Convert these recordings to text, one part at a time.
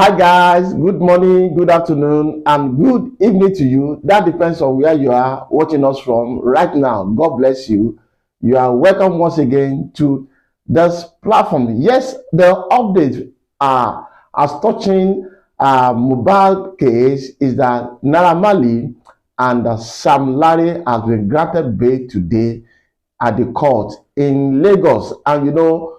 Hi guys, good morning, good afternoon, and good evening to you. That depends on where you are watching us from right now. God bless you. You are welcome once again to this platform. Yes, the update as touching Mohbad case is that Naira Marley and Sam Larry has been granted bail today at the court in Lagos, and the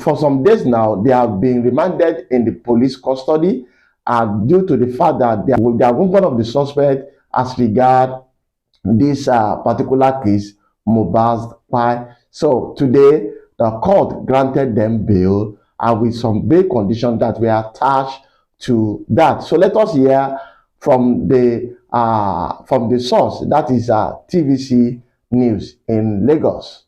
for some days now they have been remanded in the police custody, due to the fact that they are one of the suspects as regard this particular case, Mohbad Kpai. So today the court granted them bail, and with some bail conditions that were attached to that. So let us hear from the source, that is TVC News in Lagos.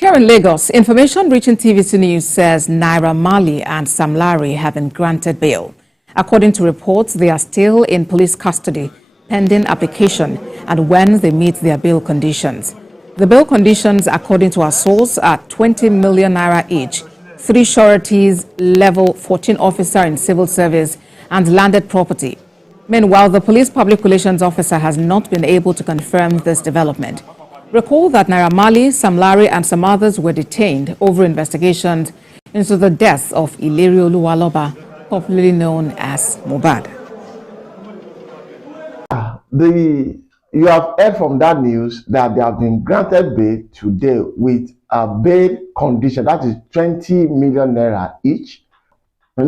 Here in Lagos, information reaching TVC News says Naira Marley and Sam Larry have been granted bail. According to reports, they are still in police custody, pending application and when they meet their bail conditions. The bail conditions, according to our source, are 20 million naira each, 3 sureties, level 14 officer in civil service, and landed property. Meanwhile, the police public relations officer has not been able to confirm this development. Recall that Naira Marley, Sam Larry, and some others were detained over investigations into the death of Ileri Oluwaloba, popularly known as Mohbad. You have heard from that news that they have been granted bail today with a bail condition, that is 20 million naira each. A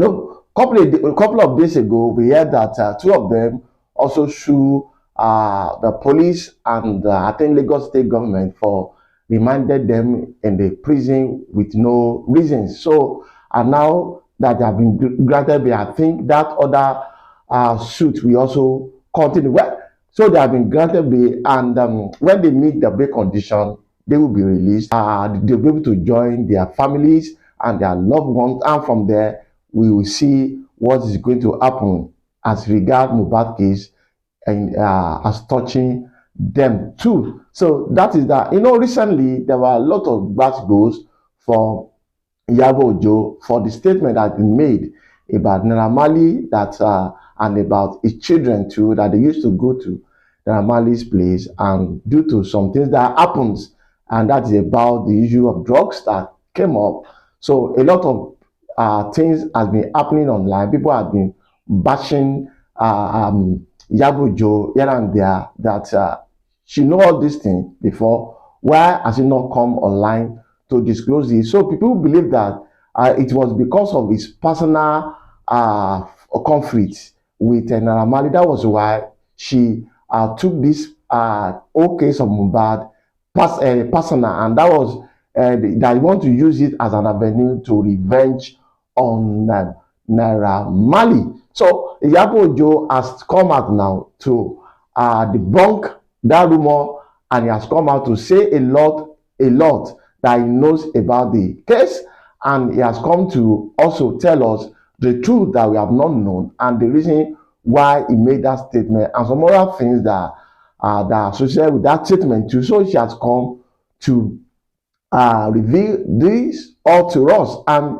couple of days ago, we heard that 2 of them also sue the police and I think Lagos State government for remanded them in the prison with no reasons. So, and now that they have been granted bail, I think that other suit will also continue. Well, so they have been granted bail, and when they meet the bail condition, they will be released. They'll be able to join their families and their loved ones, and from there we will see what is going to happen as regard Mohbad case and as touching them too. So that is that. Recently there were a lot of gbasgbos for Iyabo Ojo for the statement that has been made about Naira Marley and about his children too, that they used to go to Naira Marley's place, and due to some things that happens, and that is about the issue of drugs that came up. So a lot of things has been happening online. People have been bashing Iyabo Ojo here and there, that she know all these things before. Why has she not come online to disclose it? So people believe that it was because of his personal conflict with Naira Marley. That was why she took this whole case of Mohbad personal, and that was that he want to use it as an avenue to revenge on Naira Marley. So Iyabo Ojo has come out now to debunk that rumor, and he has come out to say a lot that he knows about the case, and he has come to also tell us the truth that we have not known and the reason why he made that statement and some other things that are associated with that statement too. So she has come to reveal this all to us, and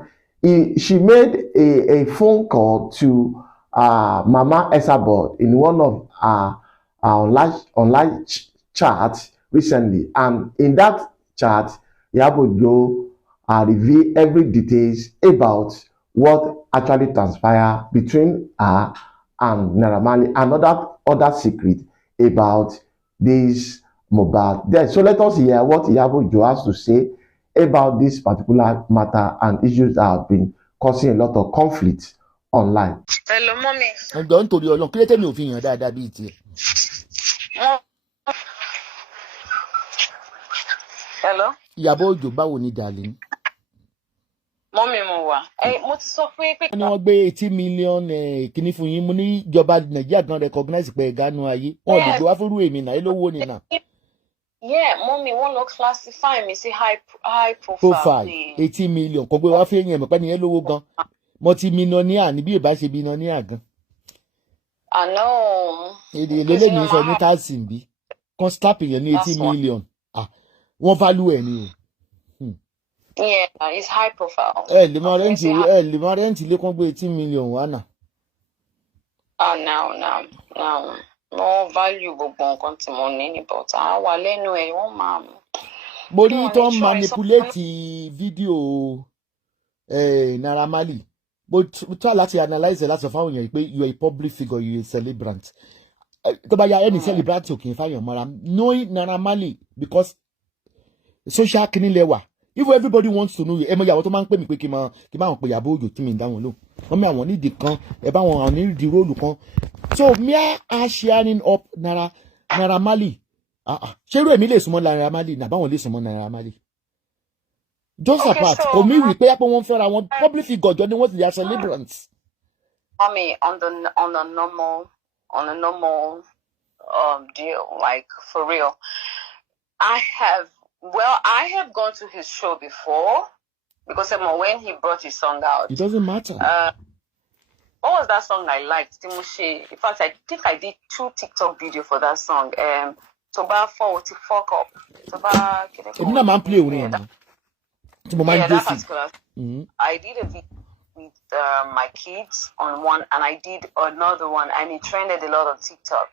she made a phone call to Mama Esabod in one of our online chats recently, and in that chat Iyabo Ojo reveal every details about what actually transpired between her and Naira Marley, and other secret about this Mohbad death. So let us hear what Iyabo Ojo has to say about this particular matter and issues that have been causing a lot of conflict online. Hello, mommy. I'm going to the long create me opinion that be it. Hello. Iyabo Ojo, báwo ni darling? Mommy mo wà. Mo ti sọ fún yín pé Wọ́n gbé 80 million kíní fún yín, mo ní ìjọba Nàìjíríà gan recognize pé ganu ayé. Wọ́n lè gbé wá fúnrú èmi náà, lówó ni náà. Yeah, mommy, wọ́n lọ classify me say high profile 80 million kò gbé wá fún èèyàn mọ̀ pé nìyẹn lówó gan. Multi-millionaire ni bí ìbá ṣe billionaire gan. I know. Èdè lélẹ́yìn sọ ní táàsì bí. Kan slap èèyàn ní 80 million. Wọ́n value ẹ̀ ni o. Yeah, it's high profile. Rent ilé kan gbé 18 million wá náà. Now. More value gbogbo nǹkan tí mo ní ní but àwa lẹ́nu ẹ̀ wọ́n máa. Mo rí tó ń manipulate fídíò Naira Marley. But try láti analyze láti sọ fáwọn èèyàn pé you are a public figure, you are a celebrant. Tó bá ya any celebrant ò kì í fáyàn mọ́ra. Knowing Naira Marley because social kìíní lẹ́wà. If everybody wants to know you, ẹ mọ ìyàwó tó máa ń pè mí pé kí n máa pè Iyabo Ojo tí mi ń dá wọn lò. Wọ́n mi àwọn nídìí kan, ẹ bá wọn àwọn nídìí róòlù kan. So me are sharing up Naira Marley. Ṣé irú èmi lè súnmọ́ Naira Marley ní àbáwọn lè súnmọ́ Naira Marley? Just apart, kò mí wí pé pé wọ́n fẹ́ra wọn public figure jọ ni wọ́n ti di celebrants. I mean, on a normal deal, like for real, I have gone to his show before because when he brought his song out, it doesn't matter. What was that song I liked? Timoshe. In fact, I think I did 2 TikTok videos for that song. Toba 40 fuck up. Toba. Èmi náà play orin ẹ̀. Yeah, that particular. I did a video with my kids on one, and I did another one, and it trended a lot on TikTok.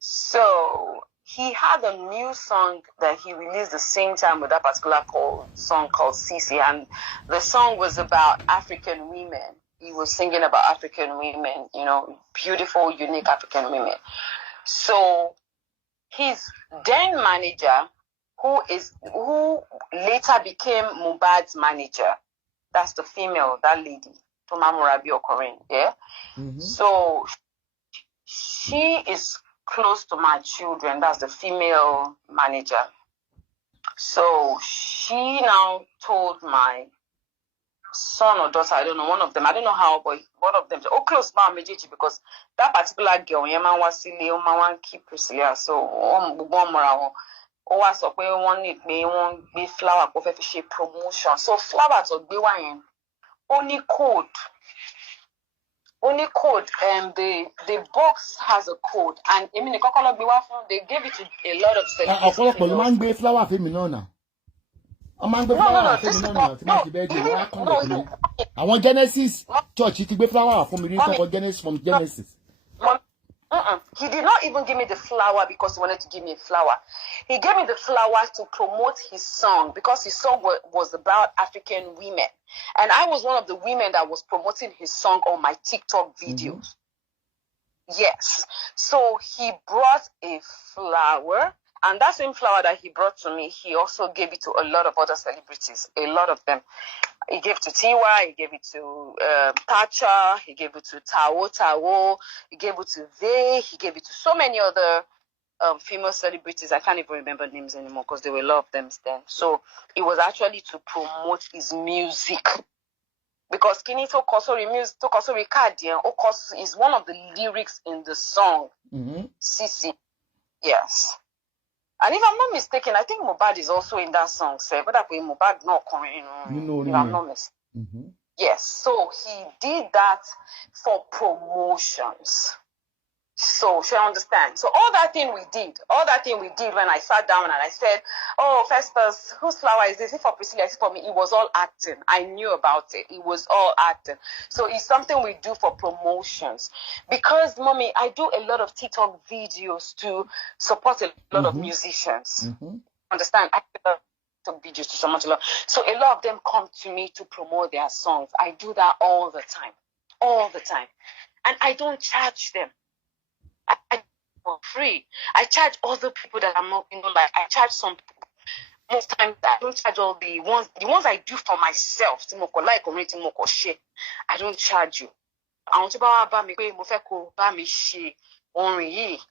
So he had a new song that he released the same time with that particular song called Sisi, and the song was about African women. He was singing about African women, you know, beautiful, unique African women. So his then manager, who later became Mohbad's manager, that's the female, that lady, Tomamurabi Okorin, yeah? So she is close to my children, that's the female manager. So she now told my son or daughter, I don't know, one of them, I don't know how, but one of them, close by Mejeji, because that particular girl, Yema Wasile, Omawan keep Priscilla, so was sọ pé wọ́n ní pé wọ́n gbé flower kó fẹ́ fi ṣe promotion, so flower tó gbé wá yẹn ó ní code and the box has a code, and èmi ní kọ́kọ́ lọ gbé wá fún, they gave it to a lot of celebrities. Ọ̀pọ̀lọpọ̀ ló máa ń gbé flower fẹ́mi náà nà. Wọ́n máa ń gbé flower fẹ́mi náà nà tí wọ́n ti bẹ́ẹ̀ jẹ́ wọ́n á kàn lè fún mi. Àwọn Genesis church ti gbé flower fún mi rí kọ́kọ́ Genesis from Genesis. He did not even give me the flower because he wanted to give me a flower. He gave me the flower to promote his song because his song was about African women. And I was one of the women that was promoting his song on my TikTok videos. Yes. So he brought a flower, and that same flower that he brought to me, he also gave it to a lot of other celebrities, a lot of them. He gave it to Tiwa, he gave it to Tacha, he gave it to Tawo, he gave it to Vey, he gave it to so many other female celebrities. I can't even remember names anymore because there were a lot of them then. So it was actually to promote his music. Because Kinito Kosori music to Kosori Kadian is one of the lyrics in the song. Sisi. Yes. And if I'm not mistaken, I think Mohbad is also in that song. So, but that way Mohbad not coming. If I'm not mistaken. Yes. So he did that for promotions. So she understand. So all that thing we did when I sat down and I said, "Oh, Festus, whose flower is this? Is it for Priscilla? Is it for me?" It was all acting. I knew about it. It was all acting. So it's something we do for promotions. Because, mommy, I do a lot of TikTok videos to support a lot of musicians. Understand? I do TikTok videos to support a lot. So a lot of them come to me to promote their songs. I do that all the time. All the time. And I don't charge them. I for free. I charge other people that I'm not, like I charge some people. Most times I don't charge all the ones I do for myself. I don't charge you. I want to buy me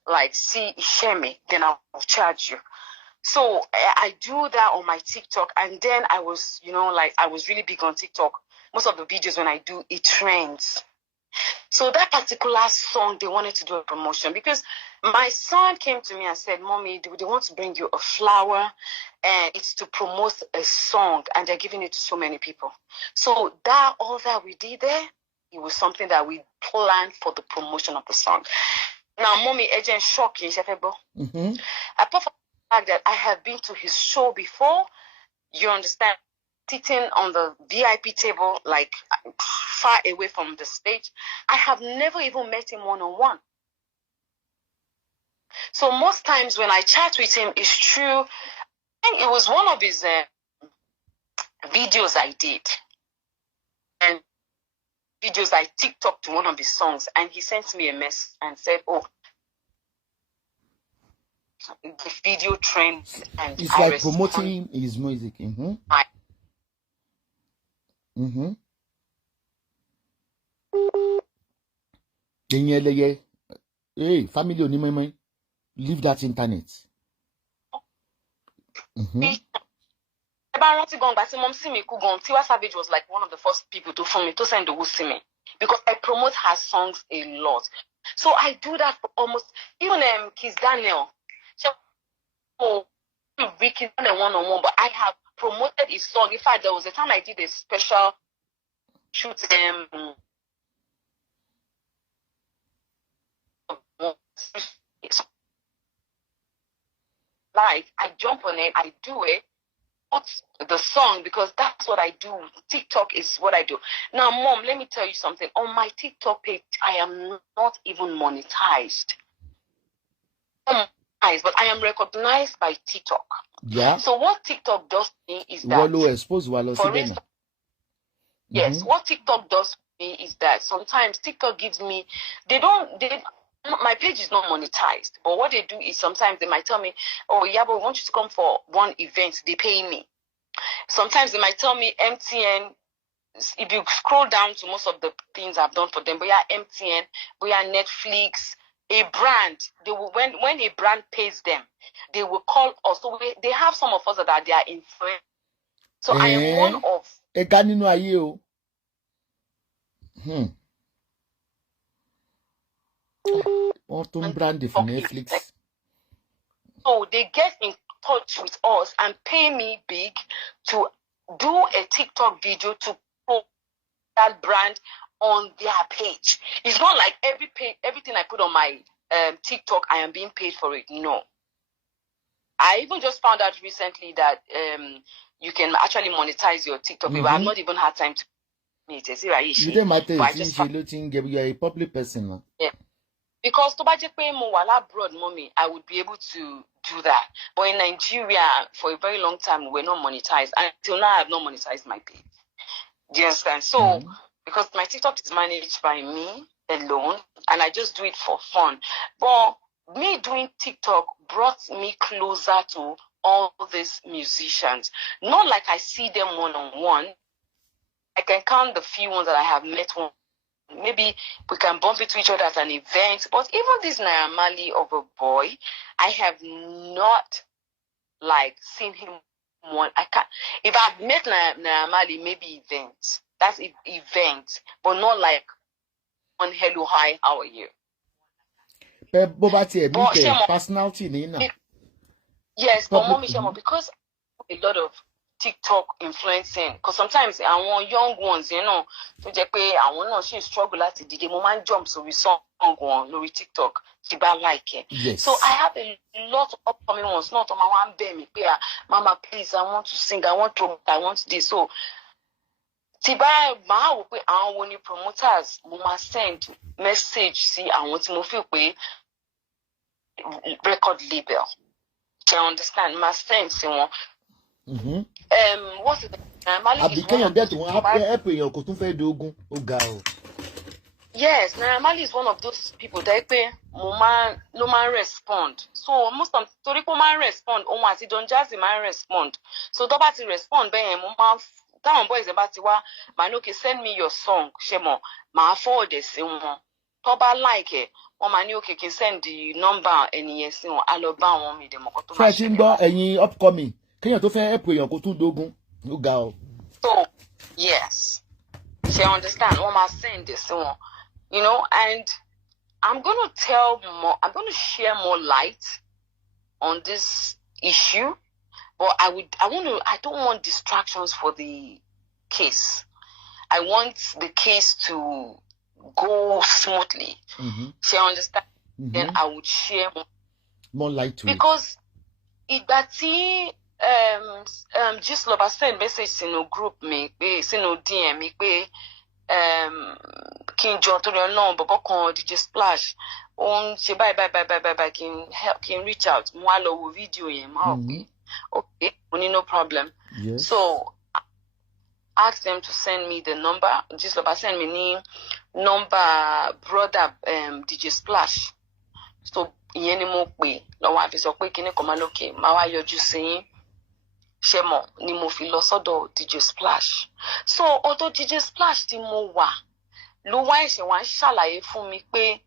like see me, then I'll charge you. So I do that on my TikTok, and then I was, I was really big on TikTok. Most of the videos when I do, it trends. So that particular song, they wanted to do a promotion because my son came to me and said, "Mommy, they want to bring you a flower, and it's to promote a song, and they're giving it to so many people." So all that we did there, it was something that we planned for the promotion of the song. Now, Mommy, agent shocking, apart from the fact that I have been to his show before, you understand, sitting on the VIP table, like far away from the stage. I have never even met him one-on-one. So most times when I chat with him, it's true. I think it was one of his videos I did. And videos I TikTok to one of his songs. And he sent me a message and said, oh, the video trend. And it's like promoting his music. Hey, family only leave that internet. Tiwa Savage was like one of the first people to phone me to send the Wunmi because I promote her songs a lot. So I do that for almost even Kiss Daniel. Ricky one-on-one, but I have promoted his song. In fact, there was a time I did a special shoot like I jump on it, I do it, the song, because that's what I do. TikTok is what I do. Now, Mom, let me tell you something. On my TikTok page, I am not even monetized. But I am recognized by TikTok. Yeah. So what TikTok does to me is that, for instance, yes, what TikTok does to me is that sometimes TikTok gives me, my page is not monetized, but what they do is sometimes they might tell me, oh, Iyabo, we want you to come for one event, they pay me. Sometimes they might tell me MTN, if you scroll down to most of the things I've done for them, but yeah, MTN, but yeah, Netflix, a brand, they will, when a brand pays them, they will call us. So they have some of us that they are influenced. So I am one of. Brand for Netflix. So they get in touch with us and pay me big to do a TikTok video to promote that brand on their page. It's not like everything I put on my TikTok, I am being paid for it. No. I even just found out recently that you can actually monetize your TikTok. But I've not even had time to meet it. You don't matter if you are a public person. Yeah. Because to abroad, mommy, I would be able to do that. But in Nigeria, for a very long time, we're not monetized. Until now, I have not monetized my page. Do you understand? So, because my TikTok is managed by me alone, and I just do it for fun. But me doing TikTok brought me closer to all these musicians. Not like I see them one-on-one. I can count the few ones that I have met one. Maybe we can bump into each other at an event. But even this Naira Marley of a boy, I have not seen him one. I can't. If I've met Naira Marley, maybe events. That's event, but not like on hello, hi, how are you? Personality, yes, but mommy Shemo, because a lot of TikTok influencing, because sometimes I want young ones, you know, to just pay, I want to she struggle at the moment jump, so we saw on Lori TikTok, she like it. Yes. So I have a lot of upcoming ones, not on my one baby, Mama, please, I want to sing, I want this. So Tiba ma pe àwọn ni promoters mo ma send message sí àwọn tí mo feel pé record label. You understand? Ma send sí wọn. What's it? Yes, Naira Marley is one of those people that no man respond. So most of the people man respond. Oh, I see Don Jazzy man respond. So Dobati respond. Ben mo man. That boys about Tiwa, Manoke, send me your song, Shemo. Ma forward this one. Toba like it. Or Manoke can send the number and yes, no, Alabama want me the Mokoto. Fashimba any upcoming. Can you to fair April your Kotu Dogun? No go. So yes. She understand what I send this one. You know, and I'm gonna share more light on this issue. But I don't want distractions for the case. I want the case to go smoothly. She understand? Then I would share more light to because that Just love send message sínú group mi pé sínú DM mi pé kí n jọ torí Ọlọ́run bọ̀bọ̀ kan DJ Splash ó ń ṣe báyìí kí n reach out mo wá lọ wo fídíò yẹn máa wò pé okay mo ní no problem. Yes. So ask them to send me the number. Just love send me ní number brother DJ Splash. So ìyẹn ni mo pè lọ́wọ́ àfi sọ pé kíní kan máa lókè máa wá yọjú sí yín ṣe mọ̀ ni mo fi lọ sọ́dọ̀ DJ Splash. So ọ̀dọ̀ DJ Splash tí mo wà ló wá ẹ̀ṣẹ̀ wá ń ṣàlàyé fún mi pé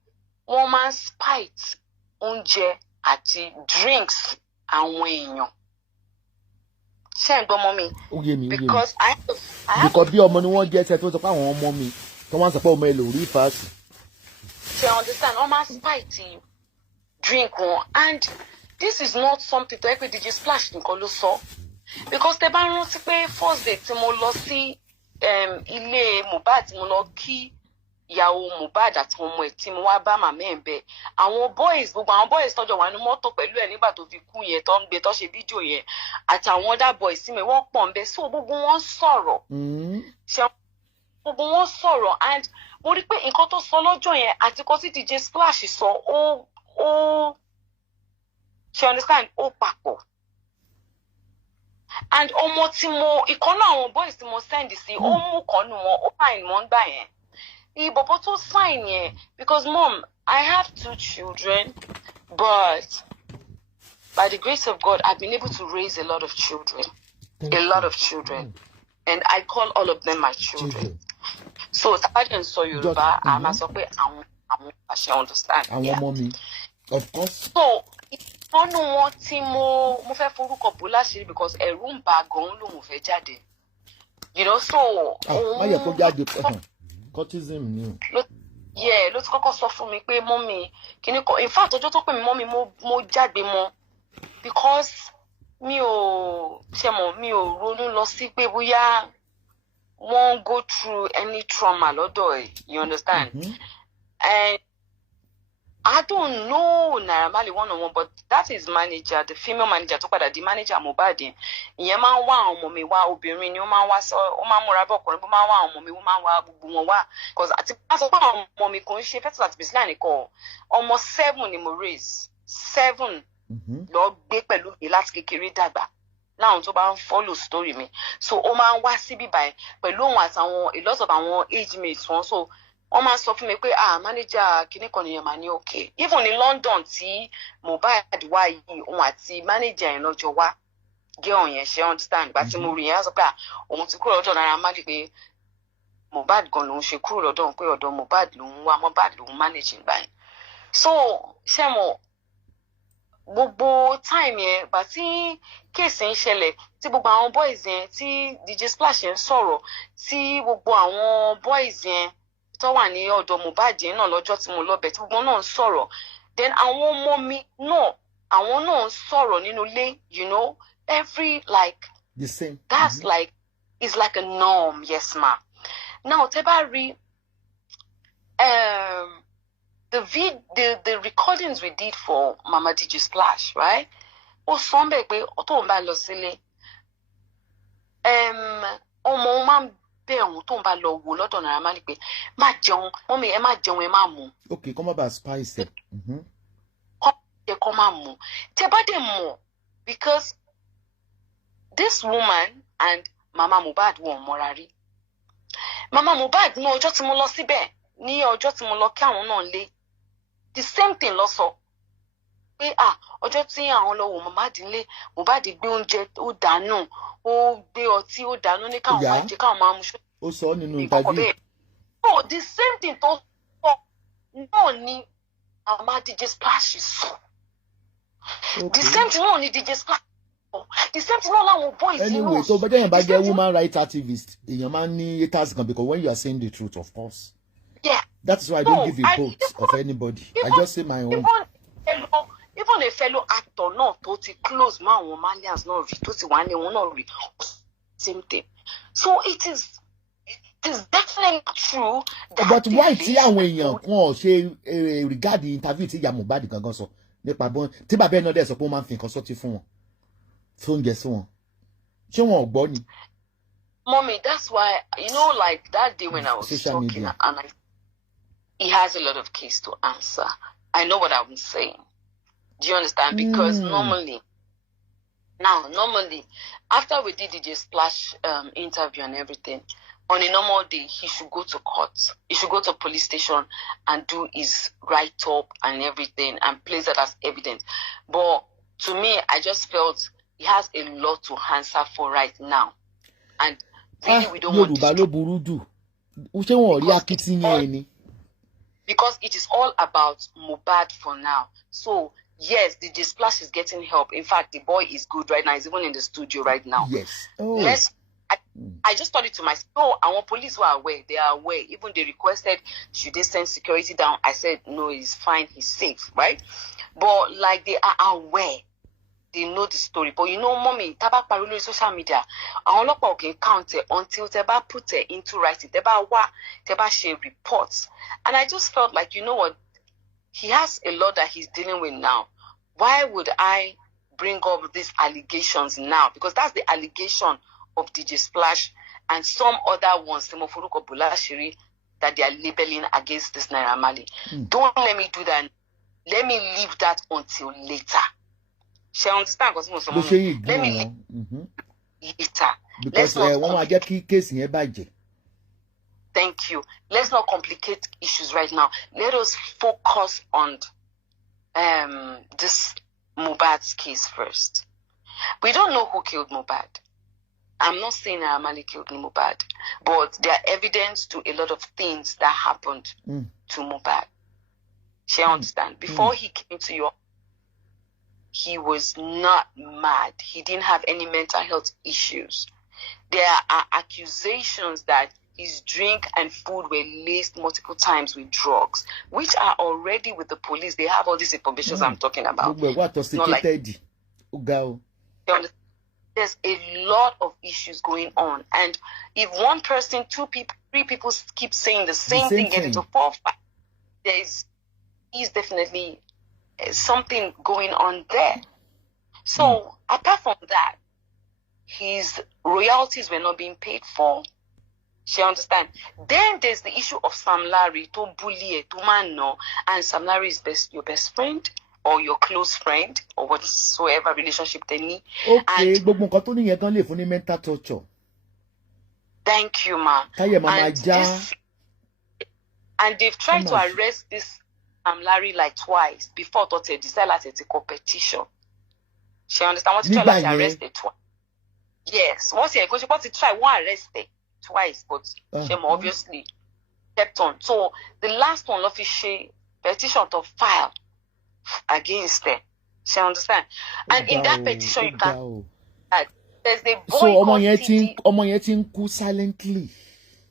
wọ́n máa ń spite oúnjẹ àti drinks àwọn èèyàn. Ṣé ń gbọ́ mọ́ mi? Ó yé mi. Because I have because bí ọmọ ni wọ́n jẹ́ ṣe tó sọ pé àwọn ọmọ mi tó wọ́n sọ pé ọmọ ẹ lò rí fàásì. to understand wọ́n máa ń spite drink wọn, and this is not something tó yẹ pé DJ Splash nìkan ló sọ. Because tẹ́ bá rántí pé first day tí mo lọ sí ilé Mohbad tí mo lọ kí ìyàwó Mohbad àti ọmọ ẹ̀ tí mo wá bá màmá ẹ̀ bẹ̀, àwọn boys gbogbo àwọn boys tọ́jọ́ wà ní mọ́tò pẹ̀lú ẹ̀ nígbà tó fi kú yẹn tó ń gbé tó ṣe fídíò yẹn àtàwọn other boys sí mi wọ́n pọ̀ ń bẹ, so gbogbo wọn sọ̀rọ̀ gbogbo wọn sọ̀rọ̀, and mo rí pé nǹkan tó sọ lọ́jọ́ yẹn àti kó tí DJ Splash sọ ó ṣe understand ó papọ̀. And ọmọ tí mo ìkànnà àwọn boys tí mo send sí ó mú kànnù wọn ó fine mọ́ ń gbà yẹn. Ìbọ̀bọ̀ tó sign yẹn because mom, I have 2 children, but by the grace of God I've been able to raise a lot of children. And I call all of them my children. So Tabajan sọ Yorùbá, a máa sọ pé àwọn àṣẹ understand. Àwọn ọmọ mi, of course. So ìkànnù wọn tí mo fẹ́ forúkọ bò láṣìírí because ẹ̀rù ń bà gan-an lòun fẹ́ jáde. You know, so má yẹ kó jáde cortism ni. ló ti kọ́kọ́ sọ fún mi pé mọ́mì kíní kan, in fact ọjọ́ tó pè mí mọ́mì mo jágbe mọ́ because mi ò ronú lọ sí pé bóyá wọ́n go through any trauma lọ́dọ̀ ẹ̀, you understand? And I don't know Naira Marley one-on-one, but that is manager, the female manager tó padà di manager Mohbad. Ìyẹn máa ń wá àwọn ọmọ mi wá, obìnrin ni ó máa ń wá sọ, ó máa ń múra bọ́ ọkùnrin, ó máa ń wá àwọn ọmọ mi, ó máa ń wá gbogbo wọn wá. Because àti bá sọ pé àwọn ọmọ mi kò ń ṣe fẹ́tọ̀ àti bìsílà nìkan, ọmọ 7 ni mo raise, 7 lọ gbé pẹ̀lú mi láti kékeré dàgbà. Láwọn tó bá ń follow story mi. So ó máa ń wá síbí báyìí pẹ̀lú òun àtàwọn a lot of àwọn age mates wọn. So wọ́n máa sọ fún mi pé manager kìíní kan nìyẹn máa ní okay. Even ní London tí Mohbad wá yìí òun àti manager yẹn lọ́jọ́ wá girl yẹn ṣe understand ìgbà tí mo rí yẹn á sọ pé òun ti kúrò lọ́dọ̀ Naira Marley pé Mohbad gan lòun ṣe kúrò lọ́dọ̀ òun pé ọ̀dọ̀ Mohbad lòun wá, Mohbad lòun manage ìgbà yẹn. So ṣé mo gbogbo time yẹn gbà tí kéèsì ń ṣẹlẹ̀ tí gbogbo àwọn boys yẹn tí DJ Splash yẹn sọ̀rọ̀ tí gbogbo àwọn boys yẹn tó wà ní ọ̀dọ̀ Mohbad yẹn náà lọ́jọ́ tí mo lọ bẹ̀ tí gbogbo náà ń sọ̀rọ̀, then àwọn ọmọ mi náà àwọn náà ń sọ̀rọ̀ nínú ilé, you know, every like the same. That's like it's like a norm, yes ma. Now tẹ́ bá rí the recordings we did for Mama DJ Splash, right? Ó sọ bẹ́ẹ̀ pé tó ń bá lọ sílé ọmọ wọn máa ń bẹ̀ òun tó ń bá lọ wò lọ́dọ̀ Naira Marley pé má jẹun mọ́mí ẹ má jẹun ẹ má mu. Okay, kọ́ má bàa spice ẹ̀. Kọ́ má mu. Tẹ́ bá dẹ̀ mọ̀ because this woman and Mama Mohbad wọ́n mọ́ra rí. Mama Mohbad ní ọjọ́ tí mo lọ síbẹ̀ ní ọjọ́ tí mo lọ kí àwọn náà lé the same thing lọ sọ pé ọjọ́ tí àwọn lọ wò Mohbad nílé Mohbad gbé oúnjẹ ó dànù ó gbé ọtí ó dànù ní káwọn máa jẹ káwọn máa mú ṣó. Ó sọ nínú interview. So the same thing tó sọ náà ni Mama DJ Splash sọ. The same thing náà ni DJ Splash sọ. The same thing náà làwọn boys náà. Anyway, so bẹ́ẹ̀ yẹn bá jẹ́ woman rights activist èèyàn máa ń ní haters kan because when you are saying the truth, of course. Yeah. That is why I don't give a vote of anybody. I just say my own. Even a fellow actor náà tó ti close mọ́ àwọn Malians náà rí tó ti wà ní wọn náà rí same thing. So it is definitely true that. But why tí àwọn èèyàn kan ṣe regard the interview tí ìyá Mohbad gangan sọ nípa bọ́n tí bàbá ẹ̀ náà dẹ̀ sọ pé ó máa ń fi nǹkan sọ́tí fún wọn. So guess one. She won't bunny. Mommy, that's why, like that day when I was Social talking, media. and he has a lot of case to answer. I know what I'm saying. Do you understand? Because normally, after we did DJ Splash interview and everything, on a normal day, he should go to court. He should go to police station and do his write-up and everything and place that as evidence. But to me, I just felt he has a lot to answer for right now. And really, we don't want this. Because it is all about Mohbad for now. So, yes, DJ Splash is getting help. In fact, the boy is good right now. He's even in the studio right now. Yes. I just thought it to myself. Oh, our police were aware. They are aware. Even they requested, should they send security down? I said, no, he's fine. He's safe, right? But, like, they are aware. They know the story. But, mommy, tabak parolo in social media, our local can count it until Teba put it into writing. Teba share reports. And I just felt like, you know what? He has a lot that he's dealing with now. Why would I bring up these allegations now? Because that's the allegation of DJ Splash and some other ones, Semofuruko Bulashiri, that they are labeling against this Naira Marley. Don't let me do that. Let me leave that until later. She understand? Because let me leave later. Because thank you. Let's not complicate issues right now. Let us focus on this Mohbad's case first. We don't know who killed Mohbad. I'm not saying Naira Marley killed Mohbad, but there are evidence to a lot of things that happened to Mohbad. She understand? Before he came to your, he was not mad. He didn't have any mental health issues. There are accusations that his drink and food were laced multiple times with drugs, which are already with the police. They have all these information I'm talking about. There's a lot of issues going on. And if one person, two people, three people keep saying the same thing, get into 4 or 5, there's definitely something going on there. So apart from that, his royalties were not being paid for. She understand. Then there's the issue of Sam Larry, to bully, to man, no, and Sam Larry is your best friend or your close friend or whatsoever relationship they need. Okay, and mental torture. Thank you, ma. And they've tried to arrest this Sam Larry like twice before they decided to take a competition. She understand what you try to arrest it twice. Yes, once you want to try one arrested twice, but she obviously kept on. So the last one, she petition to file against them. She understand? And in that petition, you can there's a boy called silently.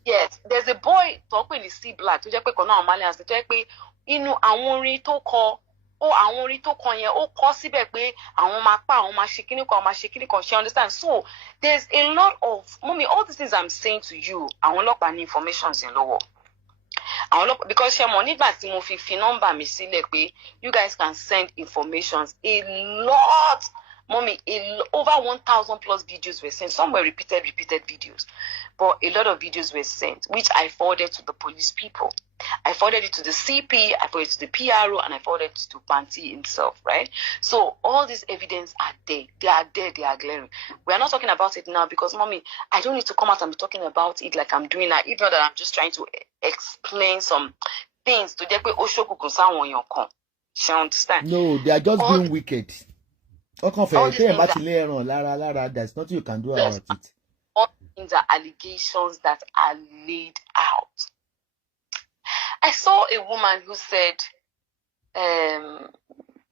Yes, there's a boy talking in C Black to jẹ́ kono Malians to jẹ́ pé inú àwọn orin tó kọ àwọn orin tó kọ yẹn ó kọ síbẹ̀ pé àwọn máa pa àwọn máa ṣe kíní kan she understand. So there's a lot of mommy, all these things I'm saying to you àwọn ọlọ́pàá ní informations in lọ́wọ́. Because she mo nígbà tí mo fi number mi sílẹ̀ pé you guys can send informations, a lot. Mommy, over 1,000 plus videos were sent. Some were repeated videos. But a lot of videos were sent, which I forwarded to the police people. I forwarded it to the CP, I forwarded it to the PRO, and I forwarded it to Panti himself, right? So all this evidence are there. They are there, they are glaring. We are not talking about it now because, mommy, I don't need to come out and be talking about it like I'm doing now, even that I'm just trying to explain some things to them. She understand? No, they are just being wicked. There's nothing you can do about it. All things are allegations that are laid out. I saw a woman who said,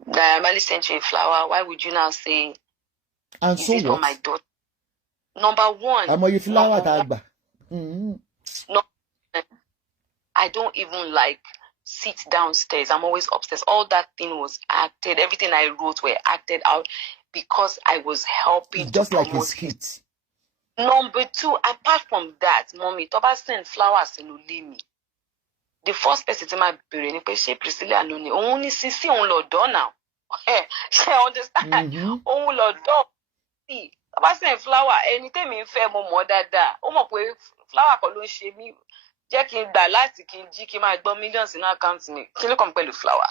Naira Marley sent you a flower. Why would you now say, and is so it what? for my daughter? Number one. No, I don't even sit downstairs. I'm always upstairs. All that thing was acted. Everything I wrote were acted out because I was helping just to like promote his skit. Number two, apart from that, mommy, Toba send flowers in Ulimi. The first person to my bury, Priscilla Nuni, only Sisi on Lord now. She understand? Oh Lord, see, about saying flower, anything in fair more dada. Omo pe flower ko lo ṣe mí. Jẹ́ kí n gbà láti kí n jí kí n máa gbọ́ millions in account mi. Kí ló kàn pẹ̀lú flower?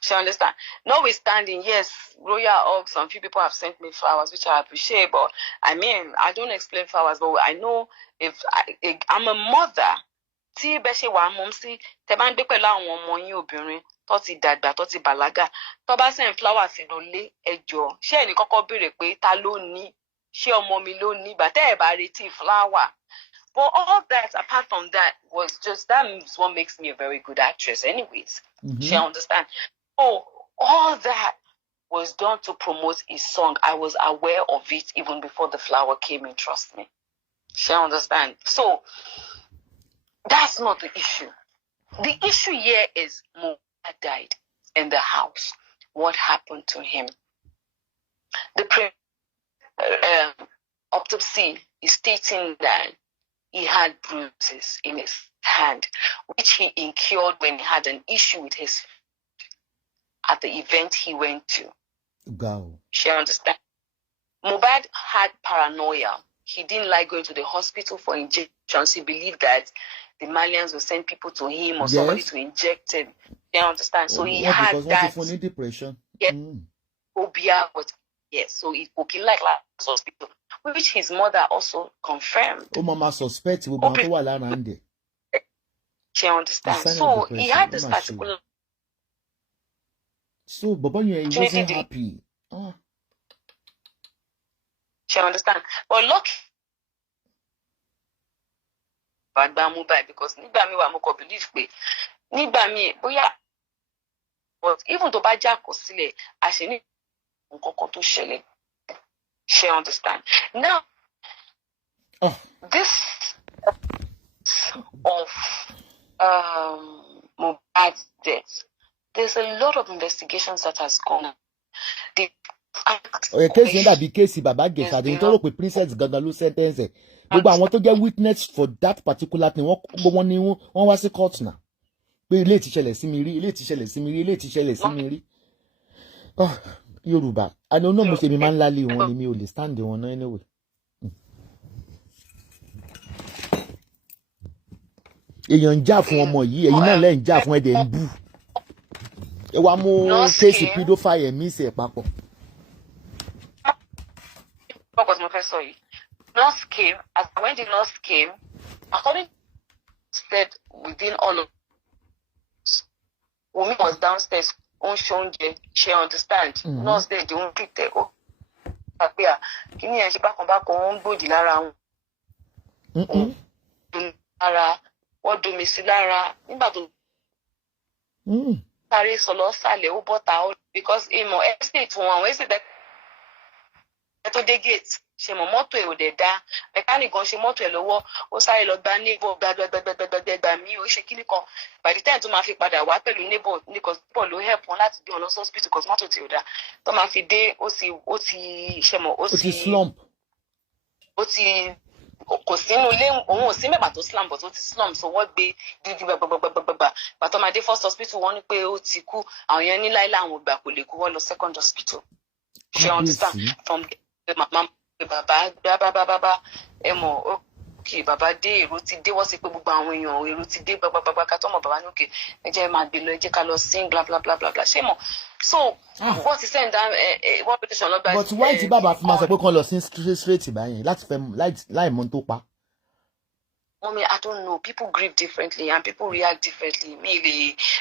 She understand. Notwithstanding, yes, royal hugs. Some few people have sent me flowers, which I appreciate. But I mean, I don't explain flowers, but I know I'm a mother. Tí bẹ́ ṣe wà mọ́ sí, tẹ́ bá ń gbé pẹ̀lú àwọn ọmọ yín obìnrin tó ti dàgbà, tó ti bàlágà, tó bá send flowers sínú ilé ẹjọ́. Ṣé ẹni kọ́kọ́ béèrè pé ta ló ní? Ṣé ọmọ mi ló ní? Bàtẹ́ ẹ̀ bá retí flower. But all that, apart from that, was just that is what makes me a very good actress, anyways. She understand. Oh, all that was done to promote his song. I was aware of it even before the flower came in, trust me. She understand. So that's not the issue. The issue here is Mohbad died in the house. What happened to him? The autopsy is stating that he had bruises in his hand, which he incurred when he had an issue with his at the event he went to. Go. She understand. Mohbad had paranoia. He didn't like going to the hospital for injections. He believed that the Malians would send people to him or somebody to inject him. You understand? So he had that. Because of depression. Yeah, phobia, but yes, so he could like hospital, which his mother also confirmed. Oh, mama suspect he will be around. She understands. So he had this particular. So, Baba, he wasn't happy. Oh. She understand. But look, but because nígbà mi wà mo kò believe pé nígbà mi bóyá, but even tó bá já kò sílẹ̀ àṣẹ ní nǹkan kan tó ṣẹlẹ̀. She understand. Now, this of Mohbad's death, there's a lot of investigations that has gone on. Kéèsì dàbí kéèsì bàbá Gẹ̀ẹ́sà àdéhùn tó rò pé princess gangan ló sentence ẹ̀. Gbogbo àwọn tó jẹ́ witness for that particular thing gbogbo wọn ni wọ́n wá sí court náà. Pé ilé ti ṣẹlẹ̀ sí mi rí, ilé ti ṣẹlẹ̀ sí mi rí, ilé ti ṣẹlẹ̀ sí mi rí. Yorùbá àná náà mo ṣe mi máa ń lálé wọn ni mi ò lè stand wọn náà anyway. Èèyàn ń jà fún ọmọ yìí, ẹ̀yin náà lẹ́ ń jà fún ẹ̀dẹ̀ ń bú. Ẹ wá mú kéèsì pedophile ẹ̀mí ìṣẹ̀ papọ̀. Because my first saw you. Nurse came, as when the nurse came, according to said within all of us, Wunmi was downstairs on Shonje, she understand. Nurse there, they won't treat there. Oh, can you actually back on body Lara? Lara, what do Miss Lara? Paris solo sale o bota because imo estate one we say that to the gate ṣe mo mọ́tò e o de da mechanic gan ṣe mọ́tò e lọ́wọ́ ó sáré lọ gba neighbor gba mi ó ṣe kíní kan by the time tó máa fi padà wá pẹ̀lú neighbor because people ló help wọn láti gbé wọn lọ hospital because mọ́tò tí ó dá tó máa fi dé ó ti ṣe mo ó ti slump ó ti kò sínú ilé òun ò sí mẹ́bàá tó slump but ó ti slump so wọ́n gbé dídí gbàgbàgbàgbàgbà bàtọ́ máa dé first hospital wọ́n ní pé ó ti kú àwọn yẹn ní láìláì àwọn ògbà kò lè kú wọ́n lọ second hospital she understand from the mama bàbá ẹ mọ̀ okay bàbá dé èrò ti dé wọ́n sì pé gbogbo àwọn èèyàn èrò ti dé gbàgbàgbà ká tọ́mọ̀ bàbá ní òkè ẹ jẹ́ máa gbé lọ ẹ jẹ́ ká lọ sing bla bla bla bla bla ṣé mọ̀ so wọ́n ti send down one petition lọ́gbà. but why ti bàbá fi máa sọ pé kàn lọ sí straight báyìí láti fẹ́ láì mọ̀ tó pa. Mommy, I don't know. People grieve differently and people react differently. Me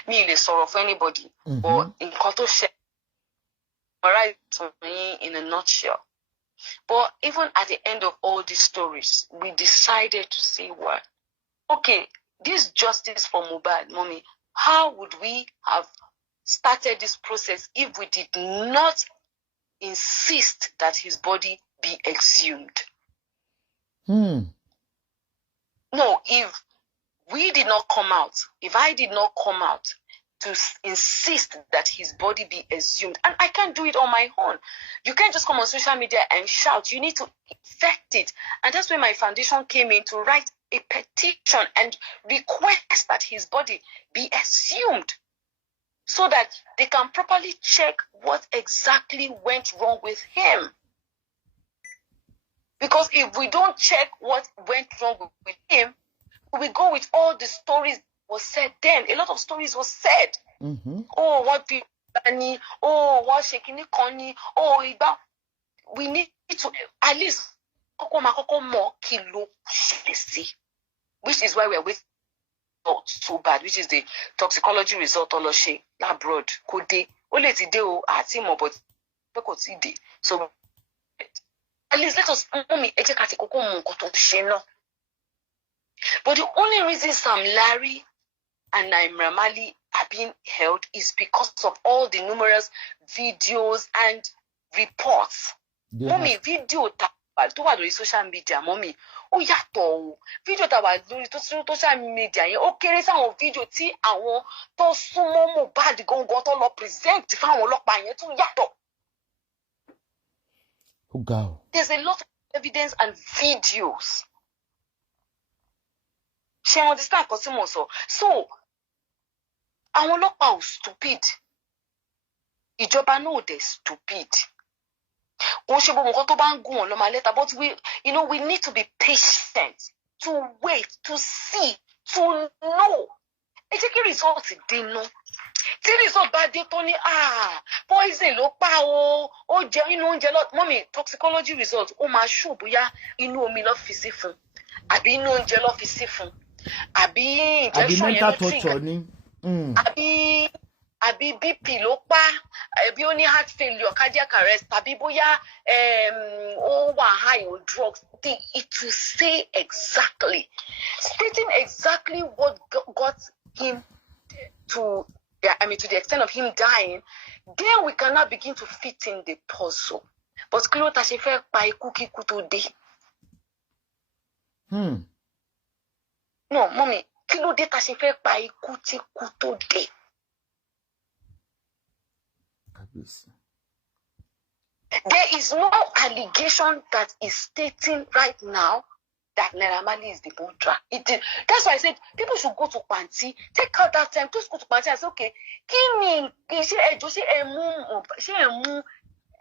lè sọ̀rọ̀ for anybody. But nǹkan tó ṣe right to me in a nutshell. But even at the end of all these stories, we decided to say what? Okay, this justice for Mohbad, Mommy, how would we have started this process if we did not insist that his body be exhumed? No, if we did not come out, if I did not come out to insist that his body be exhumed, and I can't do it on my own. You can't just come on social media and shout. You need to effect it. And that's when my foundation came in to write a petition and request that his body be exhumed so that they can properly check what exactly went wrong with him. Because if we don't check what went wrong with him, we go with all the stories was said then. A lot of stories was said. Mm-hmm. Oh, what people, oh, what shaking Connie, oh, we need to at least more kilo, which is why we are waiting so bad, which is the toxicology result all she abroad. Could they only today or at him but so at least let us but the only reason Sam Larry and Naira Marley are being held is because of all the numerous videos and reports. Mommy, video tó wà lórí social media, mommy, ó yàtọ̀ o. Video tá wà lórí social media yẹn ó kéré sáwọn video tí àwọn tó súnmọ́ Mohbad gangan tó lọ present fáwọn ọlọ́pàá yẹn tún yàtọ̀. There's a lot of evidence and videos. She understand nǹkan tí mo sọ. So, àwọn ọlọ́pàá ò stupid. Ìjọba náà ò dẹ̀ stupid. But we, we need to be patient, to wait, to see, to know. Ẹ jẹ́ kí result dé ná. Tí result bá dé tó ní poison ló pa o, ó jẹ inú oúnjẹ lọ. Mommy, toxicology result ó máa show bóyá inú omi ló fi sí fún, àbí inú oúnjẹ ló fi sí fún, àbí injection yẹn ló trigger, àbí BP ló pa, àbí ó ní heart failure, cardiac arrest, àbí bóyá ó wà high on drugs. It will say exactly, stating exactly what got him to the extent of him dying. Then we cannot begin to fit in the puzzle. But kí ló ta ṣe fẹ́ pa ikú kíkú tó dé? No, mommy, kí ló dé ta ṣe fẹ́ pa ikú tí kú tó dé? There is no allegation that is stating right now that Naira Marley is the murderer. That's why I said people should go to Panti, take out that time, just go to Panti and say, okay,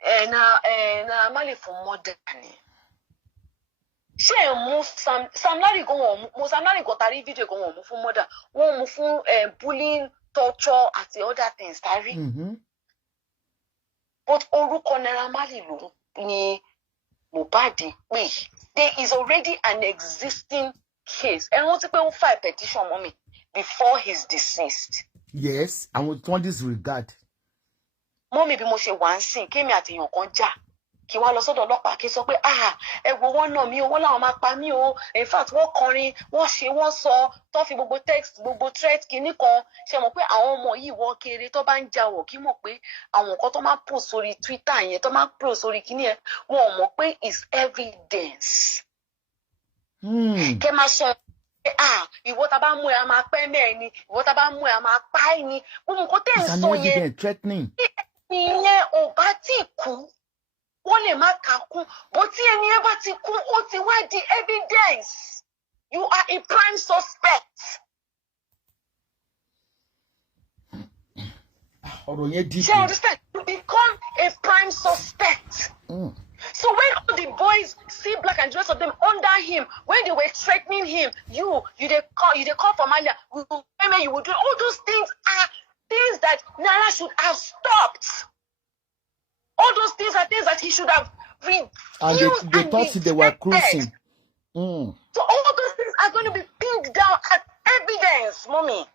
Naira Marley for murder. Sam Larry got a video going on for murder, one for bullying, torture, and the other things. But orúkọ Naira Marley ló ní Mohbad Kpai. There is already an existing case. And wọ́n ti pé ó file petition mommy before he's deceased. Yes, and with one disregard. Mommy bí mo ṣe wá ń sìn kémi àti èèyàn kan jà. Kí wá lọ sọ́dọ̀ ọlọ́pàá kí sọ pé ẹ wo wọ́n náà mi o, wọ́n làwọn máa pa mí o. In fact, wọ́n kọrin, wọ́n ṣe, wọ́n sọ, tó fi gbogbo text, gbogbo threat kìíní kan. Ṣé mọ̀ pé àwọn ọmọ yìí wọ́n kéré tó bá ń jà wọ̀ kí mọ̀ pé àwọn nǹkan tó máa post sórí Twitter yẹn, tó máa post sórí kìíní yẹn, wọ́n mọ̀ pé is evidence. Kẹ́ máa sọ pé ìwọ tá bá mú ẹ a máa pẹ́ mẹ́ẹ̀ ni, ìwọ tá bá mú ẹ a máa pa ẹ́ ni. Gbogbo nǹkan tẹ́ ń sọ yẹn. Ìyẹn ò bá tí kú. Wọ́n lè má kà kún, but tí ẹni ẹ bá ti kú, ó ti wá di evidence. You are a prime suspect. You understand? You become a prime suspect. So when all the boys see Black and the rest of them under him, when they were threatening him, you they call for money, you would do all those things are things that Naira should have stopped. All those things are things that he should have refused. And they thought they were cruising. So all those things are going to be pinned down as evidence, mommy.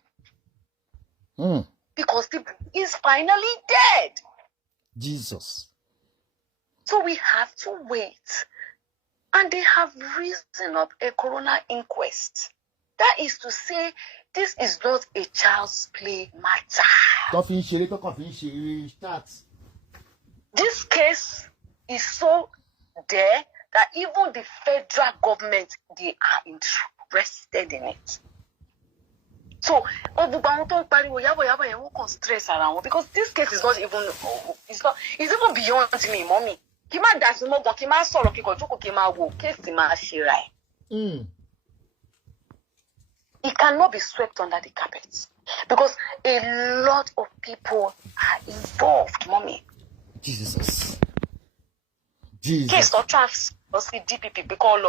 Because he's finally dead. Jesus. So we have to wait. And they have risen up a coroner inquest. That is to say, this is not a child's play matter. This case is so there that even the federal government, they are interested in it. So, stress around because this case is not even, it's even beyond me, mommy. It cannot be swept under the carpet because a lot of people are involved, mommy. Jesus. Case tó trafs lọ sí DPP pé káwọn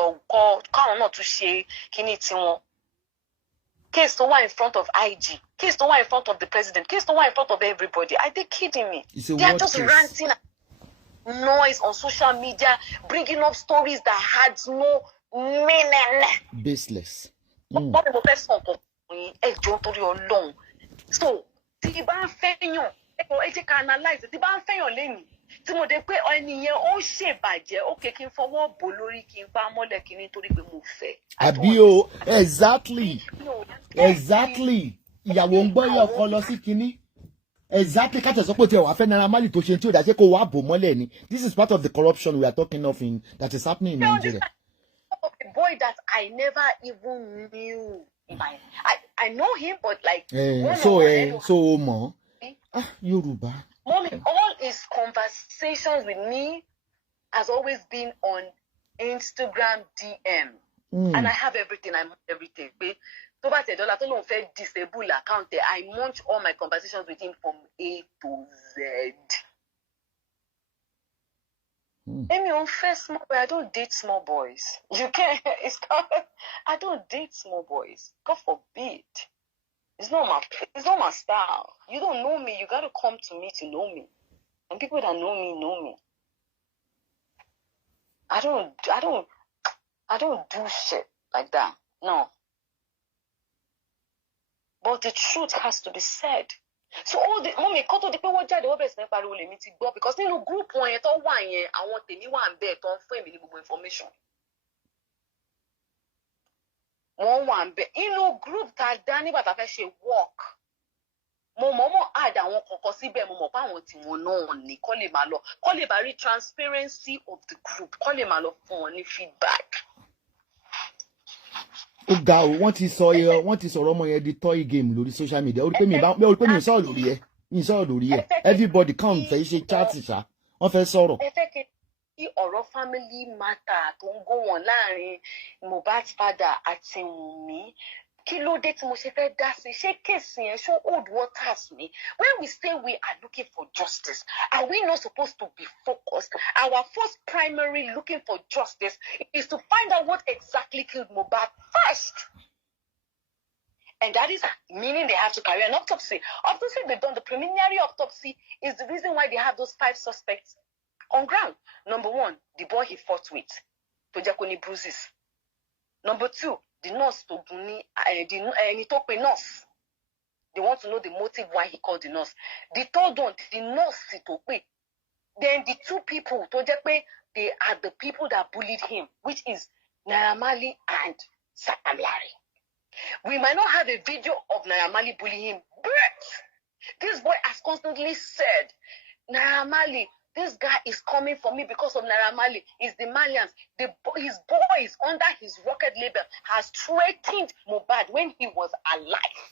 náà tún ṣe kíní tiwọn. Case tó wà in front of IG. Case tó wà in front of the president. Case tó wà in front of everybody. Are they kidding me? They are just ranting noise on social media, bringing up stories that had no meaning. Baseless. So, tí bá ń fẹ́yàn, ẹ jẹ́ ká analyze, tí bá ń fẹ́yàn lẹ́yìn, tí mo dé pé ẹni yẹn ó ṣèbàjẹ́, okay, kí n fọwọ́ bò lórí, kí n pa mọ́lẹ̀ kí ni torí pé mo fẹ́. Àbí o, exactly. Ìyàwó ń gbọ́ yọ̀ kọ́ lọ sí kinní. Exactly, ká tẹ̀ sọ pé tí ẹ wà fẹ́ Naira Marley tó ṣe tí ó dá ṣe kó wá bò mọ́lẹ̀ ni. This is part of the corruption we are talking of that is happening in Nigeria. A boy that I never even knew. I know him, but like so mo Yoruba. Mommy, all his conversations with me has always been on Instagram DM, and I have everything. I'm everything. So bá tẹ̀ dọ́là tó lóun fẹ́ disable account there, I munch all my conversations with him from A to Z. Amy, on first small boy, I don't date small boys. You can't. I don't date small boys. God forbid. It's not my style. You don't know me. You gotta come to me to know me. And people that know me know me. I don't do shit like that. No. But the truth has to be said. So all the mommy kó tó di pé wọ́n jáde wọ́n bẹ̀rẹ̀ sí ní pariwo lèmi ti gbọ́ because nínú group wọn yẹn tó wà yẹn àwọn tèmi wà ń bẹ̀ tó ń fún èmi ní gbogbo information. Wọ́n wà ń bẹ̀ inú group tá a dá nígbà tá a fẹ́ ṣe work. Mo mọ̀ọ́mọ̀ add àwọn kọ̀ọ̀kan síbẹ̀ mo mọ̀ pé àwọn tí wọn náà ní kọ́ lè máa lọ kọ́ lè bá rí transparency of the group kọ́ lè máa lọ fún wọn ní feedback. Ó ga o, wọ́n ti sọ̀rọ̀ ọmọ yẹn di toy game lórí social media. Ó rí pé mi sọ̀rọ̀ lórí ẹ̀. Everybody come fẹ́ ṣe chat ṣá. Wọ́n fẹ́ sọ̀rọ̀. Ẹ fẹ́ kí ọ̀rọ̀ family matter tó ń gó wọn láàrin Mohbad's father àti Wunmi. Kí ló dé tí mo ṣe fẹ́ dá sí? Ṣé kéèsì yẹn ṣó old waters ni? When we say we are looking for justice, are we not supposed to be focused? Our first primary looking for justice is to find out what exactly killed Mohbad first. And that is meaning they have to carry an autopsy. Autopsy they've done, the preliminary autopsy is the reason why they have those 5 suspects on ground. Number 1, the boy he fought with, Tojakoni bruises. Number 2, the nurse to nurse. They want to know the motive why he called the nurse. The third one, the nurse to pay. Then the 2 people to they are the people that bullied him, which is Naira Marley and Sam Larry. We might not have a video of Naira Marley bullying him, but this boy has constantly said, Naira Marley, this guy is coming for me because of Naira Marley. It's the Malians. His boys under his rocket label has threatened Mohbad when he was alive.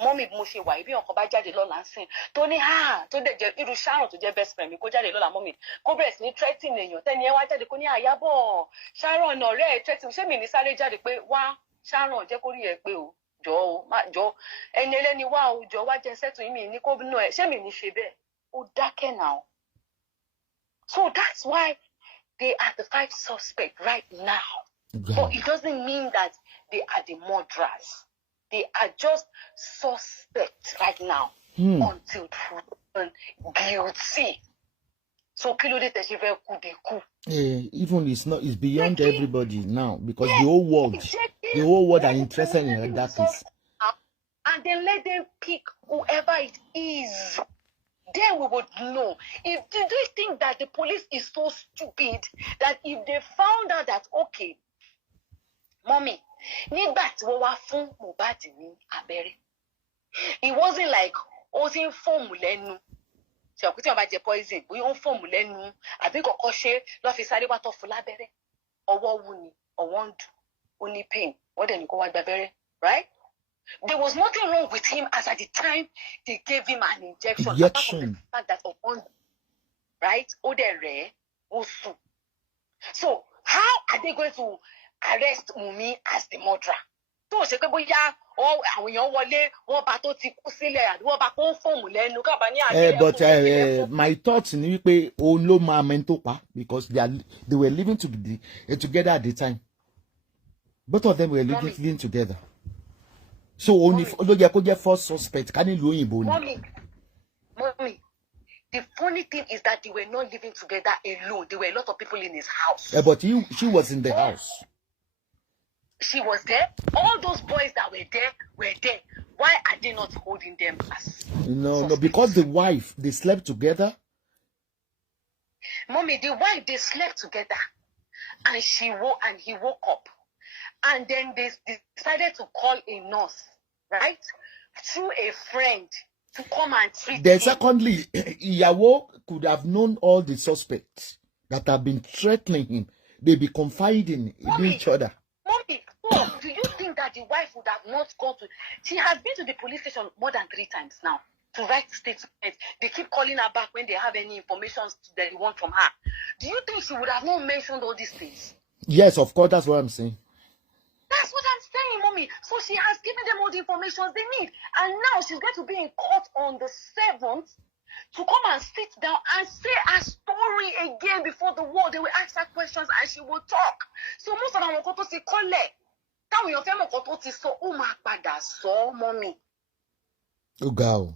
Mommy Moshe wa ibi onko ba jáde lọ́la nsin. Tó ní tó dẹ̀ jẹ́ irú Sharon tó jẹ́ best friend mi kó jáde lọ́la mommy. Kó bẹ̀rẹ̀ sí ní threatening èèyàn. Tẹ́ni ẹ wá jáde kó ní Iyabo Sharon ọ̀rẹ́ ẹ threatening ṣé mi ní sáré jáde pé wá Sharon jẹ́ kó rí ẹ pé o jọ̀ọ́ má jọ̀ọ́ ẹni ẹlẹ́ni wá o jọ̀ọ́ wá jẹ́ settle mi ní kó no ẹ ṣé mi ní ṣe bẹ́ẹ̀. Ó dákẹ́ now. So that's why they are the 5 suspects right now. Yeah. But it doesn't mean that they are the murderers. They are just suspects right now until proven guilty. So kí ló dé tẹ́ ṣe fẹ́ kú de kú. Even it's beyond everybody now because the whole world are interested in that case. And then let them pick whoever it is. Then we would know. Do you think that the police is so stupid that if they found out that, okay, mommy, nígbà tí wọ́n wá fún Mohbad ní abẹ́rẹ́, it wasn't like ó ti ń fọ́ọ̀mù lẹ́nu. Ṣé ọ̀pẹ́ tí wọ́n bá jẹ poison, bóyá ó ń fọ́ọ̀mù lẹ́nu, àbí kọ̀ọ̀kan ṣe lọ́ fi sáré wá tọ́ fún lábẹ́rẹ́. Ọwọ́ wú ni, ọwọ́ ń dùn, ó ní pain, wọ́n dẹ̀ ní kó wá gba abẹ́rẹ́, right? There was nothing wrong with him as at the time they gave him an injection. Apart from the fact that right? So how are they going to arrest Wunmi as the murderer? tó ṣe pé bóyá àwọn èèyàn wọlé wọ́n bá tó ti kú sílẹ̀ àbí wọ́n bá tó ń fòmù lẹ́nu kábà ní àgbẹ̀ but my thoughts ni wípé òun ló máa mẹ́ni pa because they were living together at the time. Both of them were living together. So only ló yẹ kó jẹ́ first suspect ká nílùú òyìnbó ni. Mommy, the funny thing is that they were not living together alone. There were a lot of people in his house. But she was in the house. She was there. All those boys that were there. Why are they not holding them as No, because the wife, they slept together. Mommy, the wife, they slept together. And he woke up. And then they decided to call a nurse, right? Through a friend to come and treat Then him. secondly, Iyabo could have known all the suspects that have been threatening him. They be confiding in each other. Mommy, do you think that the wife would have not gone to... She has been to the police station more than 3 times now to write statements. They keep calling her back when they have any information that they want from her. Do you think she would have not mentioned all these things? Yes, of course, that's what I'm saying. That's what I'm saying, Mommy. So she has given them all the information they need. And now she's going to be in court on the 7th to come and sit down and say her story again before the world. They will ask her questions and she will talk. So most of them will go to say, táwọn èèyàn fẹ́ mọ̀ nǹkan tó ti sọ, ó máa padà sọ, Mommy. Ó ga o.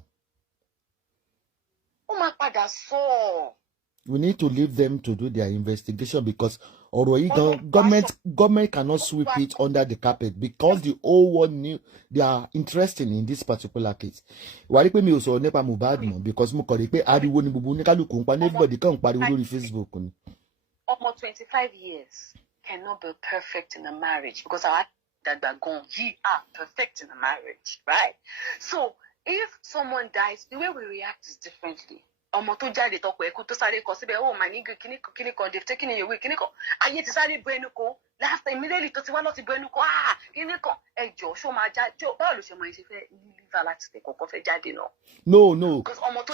Ó máa padà sọ. We need to leave them to do their investigation because government cannot sweep it under the carpet because the whole world knew they are interested in this particular case. Wà á rí pé mi ò sọ̀rọ̀ nípa Mohbad mọ́ because mo kọ̀ rí pé ariwo ni gbogbo oníkálukú ń pa ní everybody kàn ń pariwo lórí Facebook ni. Ọmọ 25 years cannot be perfect in a marriage because our dàgbà gan yìí are perfect in a marriage, right? So if someone dies, the way we react is differently. Ọmọ tó jáde tọkọ ẹkú tó sáré kọ síbẹ̀ ó mà ní kíní kan they've taken it away kíní kan ayé ti sáré bu ẹnu kó last time immediately tó ti wá láti bu ẹnu kó kíní kan ẹjọ́ ṣó máa jáde báwo ló ṣe mọ ẹṣẹ fẹ́ liver láti tẹ kọ́kọ́ fẹ́ jáde náà. No,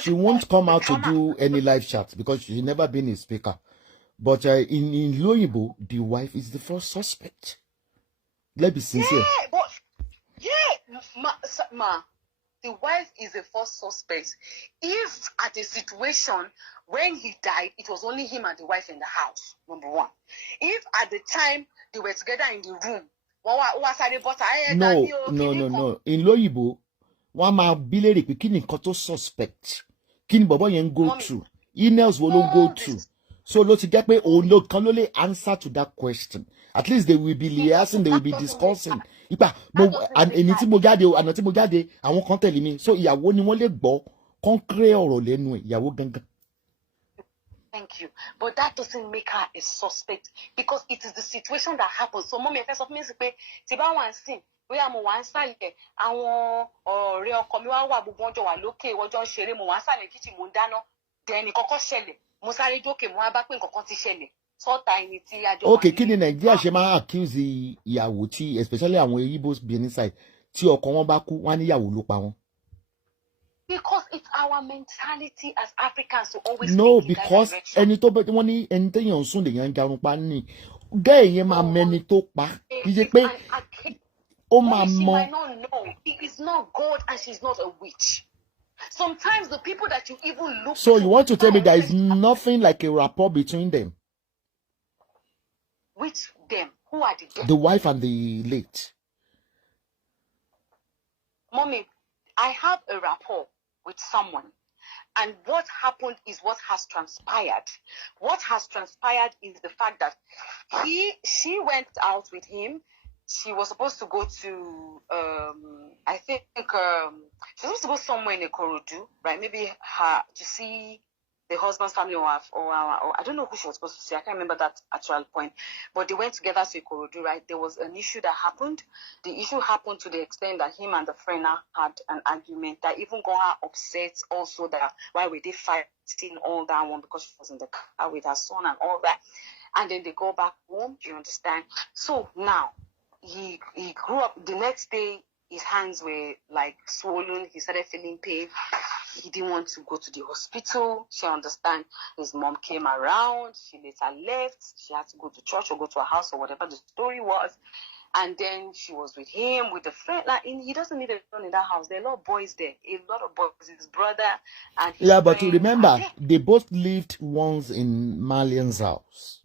she won't come out to do any live chat because she's never been a speaker. But in Loyibo, the wife is the first suspect. Let's be sincere. Ma. The wife is the first suspect. If at a situation when he died, it was only him and the wife in the house, number one. If at the time they were together in the room, no. In Loyibo, one ma bilere pe kini nkan to suspect. Kini bobo yen go through. Emails will go through. So lo ti jẹ́ pé òun ló kan ló lè answer to that question. At least they will be liaising, they will be discussing. Ipa ẹni tí mo jáde o, àná tí mo jáde, àwọn kan tẹ̀lé mi. So ìyàwó ni wọ́n lè gbọ́ concrete ọ̀rọ̀ lẹ́nu ẹ̀, ìyàwó gangan. Thank you. But that doesn't make her a suspect because it is the situation that happens. So mommy fẹ́ sọ fún mi sí pé tí bá wà ń sìn bóyá mo wà ń sàlẹ̀ àwọn ọ̀rẹ́ ọkọ mi wá wà gbogbo ọjọ́ wà lókè ọjọ́ ń ṣeré mo wà ń sàlẹ̀ kitchen mo ń dáná then kọ́kọ́ ṣẹlẹ̀ mo sáré dókè mo wá bá pé nǹkan kan ti ṣẹlẹ̀ sọ́ọ̀tà ẹni tí àjọ wà ní. Okay, kí ni Nàìjíríà ṣe máa accuse ìyàwó tí especially àwọn Igbos Benin side tí ọkọ wọn bá kú wọn níyàwó ló pa wọn. Because it's our mentality as Africans to always because ẹni tó bẹ wọn ní ẹni téèyàn ń sùn lèèyàn ń jarun pa ní gẹ́ẹ̀ yẹn máa mẹni tó pa kì í ṣe pé ó máa mọ. She might not know. It is not God and she's not a witch. Sometimes the people that you even look. So you want to tell me there is nothing like a rapport between them? Which them? Who are the them? The wife and the late. Mommy, I have a rapport with someone. And what happened is what has transpired. What has transpired is the fact that she went out with him. She was supposed to go to, I think, she was supposed to go somewhere in Ikorodu, right? Maybe to see the husband's family or I don't know who she was supposed to see. I can't remember that actual point. But they went together to Ikorodu, right? There was an issue that happened. The issue happened to the extent that him and the friend had an argument that even got her upset also that why were they fighting all that one because she was in the car with her son and all that. And then they go back home, you understand? So now, he grew up. The next day, his hands were like swollen. He started feeling pain. He didn't want to go to the hospital. She understand. His mom came around. She later left. She had to go to church or go to her house or whatever the story was. And then she was with him, with a friend. Like, he doesn't need a friend in that house. There are a lot of boys there. A lot of boys. His brother and his Yeah, but friends remember, are there. they both lived once in Marley's house.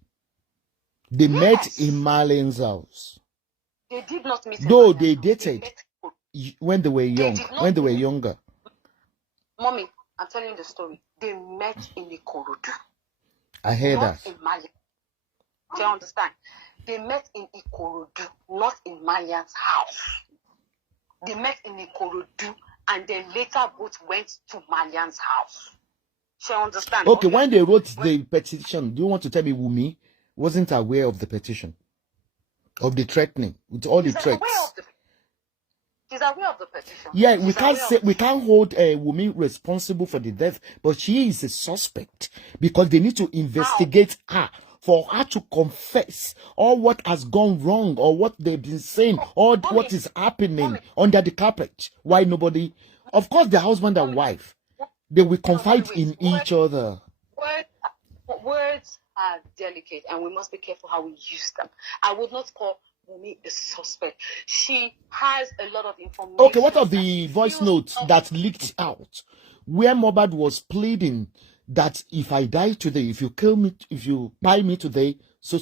They met Yes. in Marley's house. They did not meet in Though Marley's they house. dated when they were young, did not when they were meet. younger. Mommy, I'm telling you the story. They met in Ikorodu. I hear Not that. in Mali. Do you understand? They met in Ikorodu, not in Marian's house. They met in Ikorodu, and then later both went to Marian's house. Do you understand? Okay, when Obviously, they wrote the petition, do you want to tell me Wunmi wasn't aware of the petition? Of the threatening, with all the She's aware threats? of the She's aware of the petition. Yeah, we She's can't aware say of we can't hold Wunmi responsible for the death, but she is a suspect because they need to investigate her for her to confess all what has gone wrong or what they've been saying or Mommy, what is happening Mommy, under the carpet. Why nobody? Of course, their husband and Mommy, wife, they will no, Mommy, confide wait. in each other. Words are delicate, and we must be careful how we use them. I would not call Wunmi a suspect. She has a lot of information. Okay, what of that the she voice feels notes that leaked out, where Mohbad was pleading that if I die today, if you kill me, if you buy me today, so.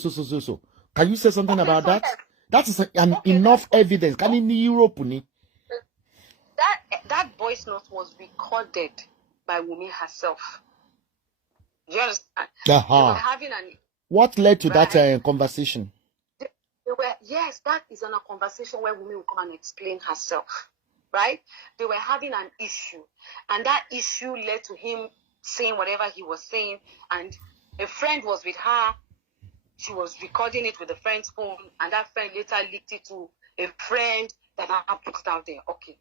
Can you say something Okay, about so that? yes. That is an Okay, enough evidence. Can in Europe? That voice note was recorded by Wunmi herself. Do you understand? They were having an What led to that right. conversation? Yes, that is on a conversation where Wunmi will come and explain herself. Right? They were having an issue, and that issue led to him saying whatever he was saying, and a friend was with her. She was recording it with a friend's phone, and that friend later leaked it to a friend that I put it out there. Okay.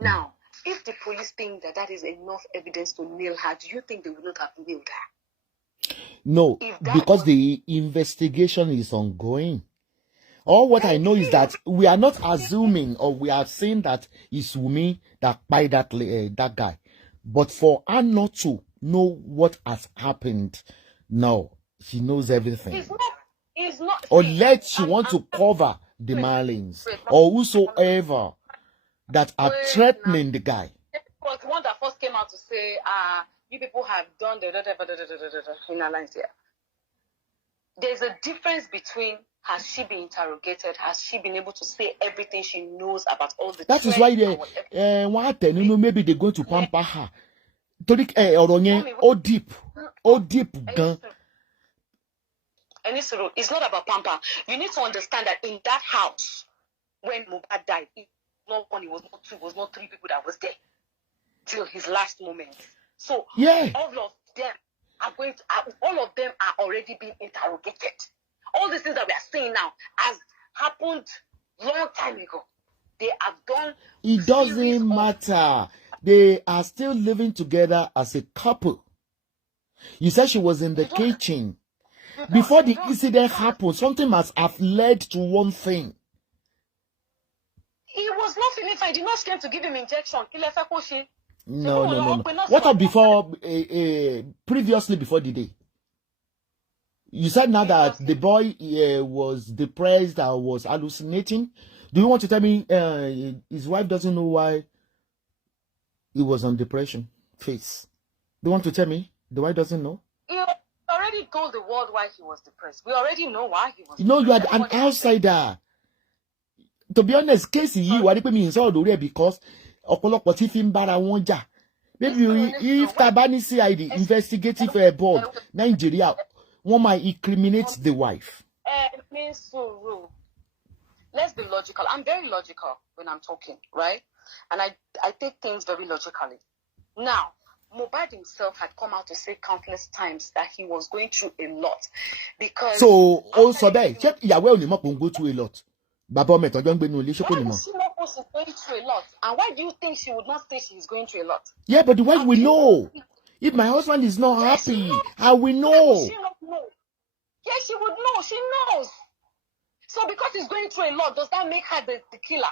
Now, if the police think that that is enough evidence to nail her, do you think they would not have nailed her? No, because the investigation is ongoing. All what I know is that we are not assuming or we are saying that it's Wunmi that by that guy. But for her not to know what has happened, no, she knows everything. It's not, unless she wants to cover the Marlins or whosoever that are threatening the guy. Was the one that first came out to say, you people have done the in alliance here. There's a difference between has she been interrogated, has she been able to say everything she knows about all the that is why they maybe they're going to pamper her. Deep gun. It's not about pamper. You need to understand that in that house, when Mohbad died, it was not one, it was not two, it was not three people that was there till his last moment. So yeah, all of them are already being interrogated. All these things that we are saying now has happened long time ago. They have done. It doesn't matter. They are still living together as a couple. You said she was in the kitchen. Before the incident happened, something must have led to one thing. He was not feeling fine. He did not came to give him injection. No. What about before, previously before the day? You said now that the boy was depressed or was hallucinating. Do you want to tell me his wife doesn't know why he was on depression phase? Do you want to tell me the wife doesn't know? He already told the world why he was depressed. We already know why he was. No, you are an outsider. To be honest, case you are me inside because ọ̀pọ̀lọpọ̀ tí fi ń bára wọn jà. Maybe if Tabani CID investigative board Nigeria, one might incriminate the wife. Let's be logical. I'm very logical when I'm talking, right? And I take things very logically. Now, Mohbad himself had come out to say countless times that he was going through a lot. Because so also there, check ìyàwó ò ní mọ̀ pé ó go through a lot. Bàbá ọmọ ìtọ́jọ́ ń gbé nínú ilé ṣókò ní mọ̀. She knows she's going through a lot. And why do you think she would not say she's going through a lot? Yeah, but the wife will know. If my husband is not happy, I will know. She not know. Yes, she would know. She knows. So because he's going through a lot, does that make her the killer?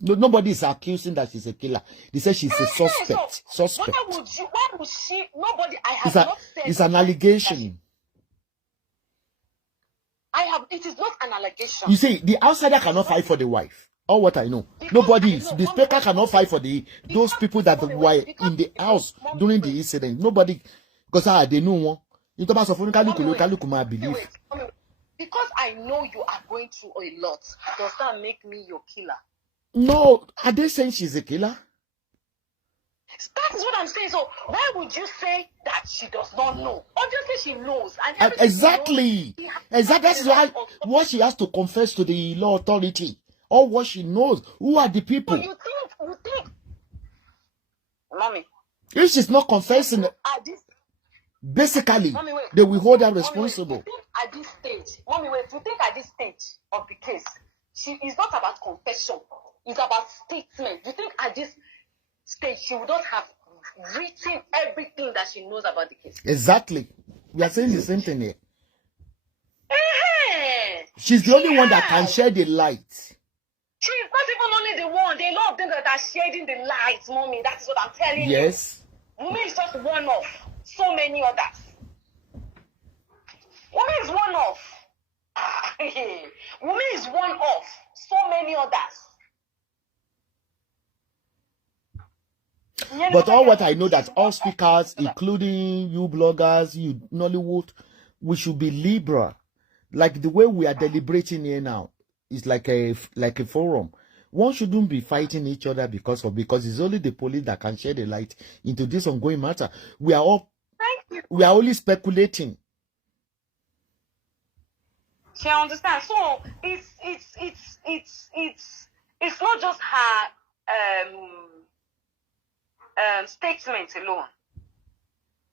No, nobody is accusing that she's a killer. They say she's a suspect. Suspect. Why would she? Nobody. I have not said. It's an allegation. It is not an allegation. You see, the outsider cannot fight for the wife. All what I know. Nobody is. The speaker cannot fight for those people that were in the house during the incident. Nobody, because they know one. Because I know you are going through a lot, does that make me your killer? No, are they saying she's a killer? That is what I'm saying. So why would you say that she does not know? Obviously she knows. And exactly. Exactly. That's why what she has to confess to the law authority. Or what she knows. Who are the people? So you think, Mommy. If she's not confessing, basically, Mommy, they will hold her responsible. You think at this stage, Mommy, wait, you think at this stage of the case, it's not about confession. It's about statement. You think at this stage she would not have written everything that she knows about the case? Exactly. We are saying the same thing here. She's the only one that can share the light. She's not even only the one. There are a lot of them that are shedding the light, Mommy. That is what I'm telling you. Yes. Wunmi is just one of so many others. Wunmi is one of. Wunmi is one of so many others. But all what I know that all speakers, including you bloggers, you Nollywood, we should be liberal. Like the way we are deliberating here now, it's like a forum. One shouldn't be fighting each other because it's only the police that can shed the light into this ongoing matter. We are only speculating. She understands. So it's not just her statements alone.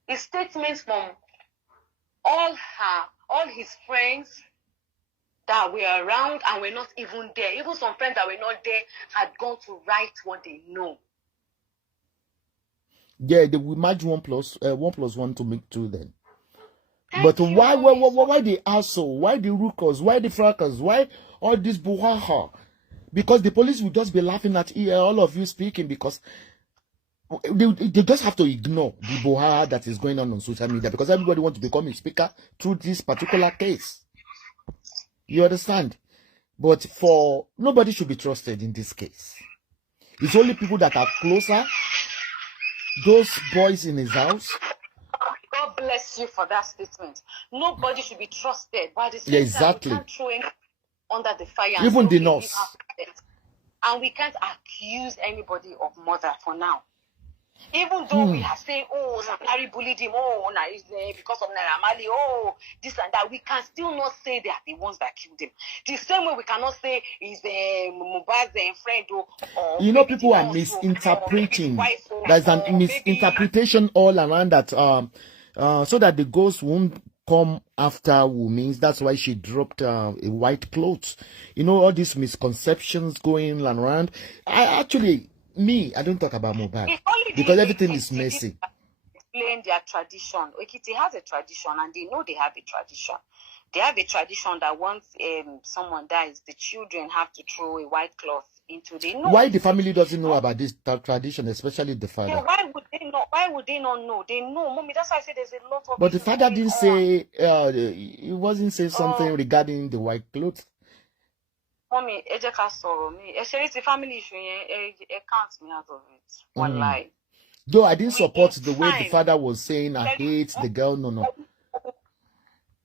It's statements from all his friends that were around and were not even there. Even some friends that were not there had gone to write what they know. Yeah, they will match 1 plus 1 to make 2 then. But why the asshole? Why the rookers? Why the frackers? Why all this buhaha? Because the police will just be laughing at all of you speaking because they just have to ignore the buhaha that is going on social media because everybody wants to become a speaker through this particular case. You understand? But nobody should be trusted in this case. It's only people that are closer. Those boys in his house. God bless you for that statement. Nobody should be trusted. By the same exactly. time, we can't throw him under the fire. Even the nurse. And we can't accuse anybody of murder for now. Even though we are saying, oh, Larry bullied him, oh, because of Naira Marley, oh, this and that, we can still not say they are the ones that killed him. The same way we cannot say he's Mohbad's friend or people are misinterpreting. There's an misinterpretation all around that so that the ghost won't come after Wunmi. That's why she dropped a white cloth. All these misconceptions going around. I don't talk about Mohbad because everything is messy. Explain their tradition. Ekiti has a tradition, and they know they have a tradition. They have a tradition that once someone dies, the children have to throw a white cloth into. They know. Why the family doesn't know about this tradition, especially the father? Yeah, why would they not? Why would they not know? They know, Mommy. That's why I said there's a lot of. But the father didn't say. He wasn't saying something regarding the white clothes. Mommy, it's a family issue. Can't me out of it. One lie. Though I didn't support the way the father was saying, I hate the girl. No.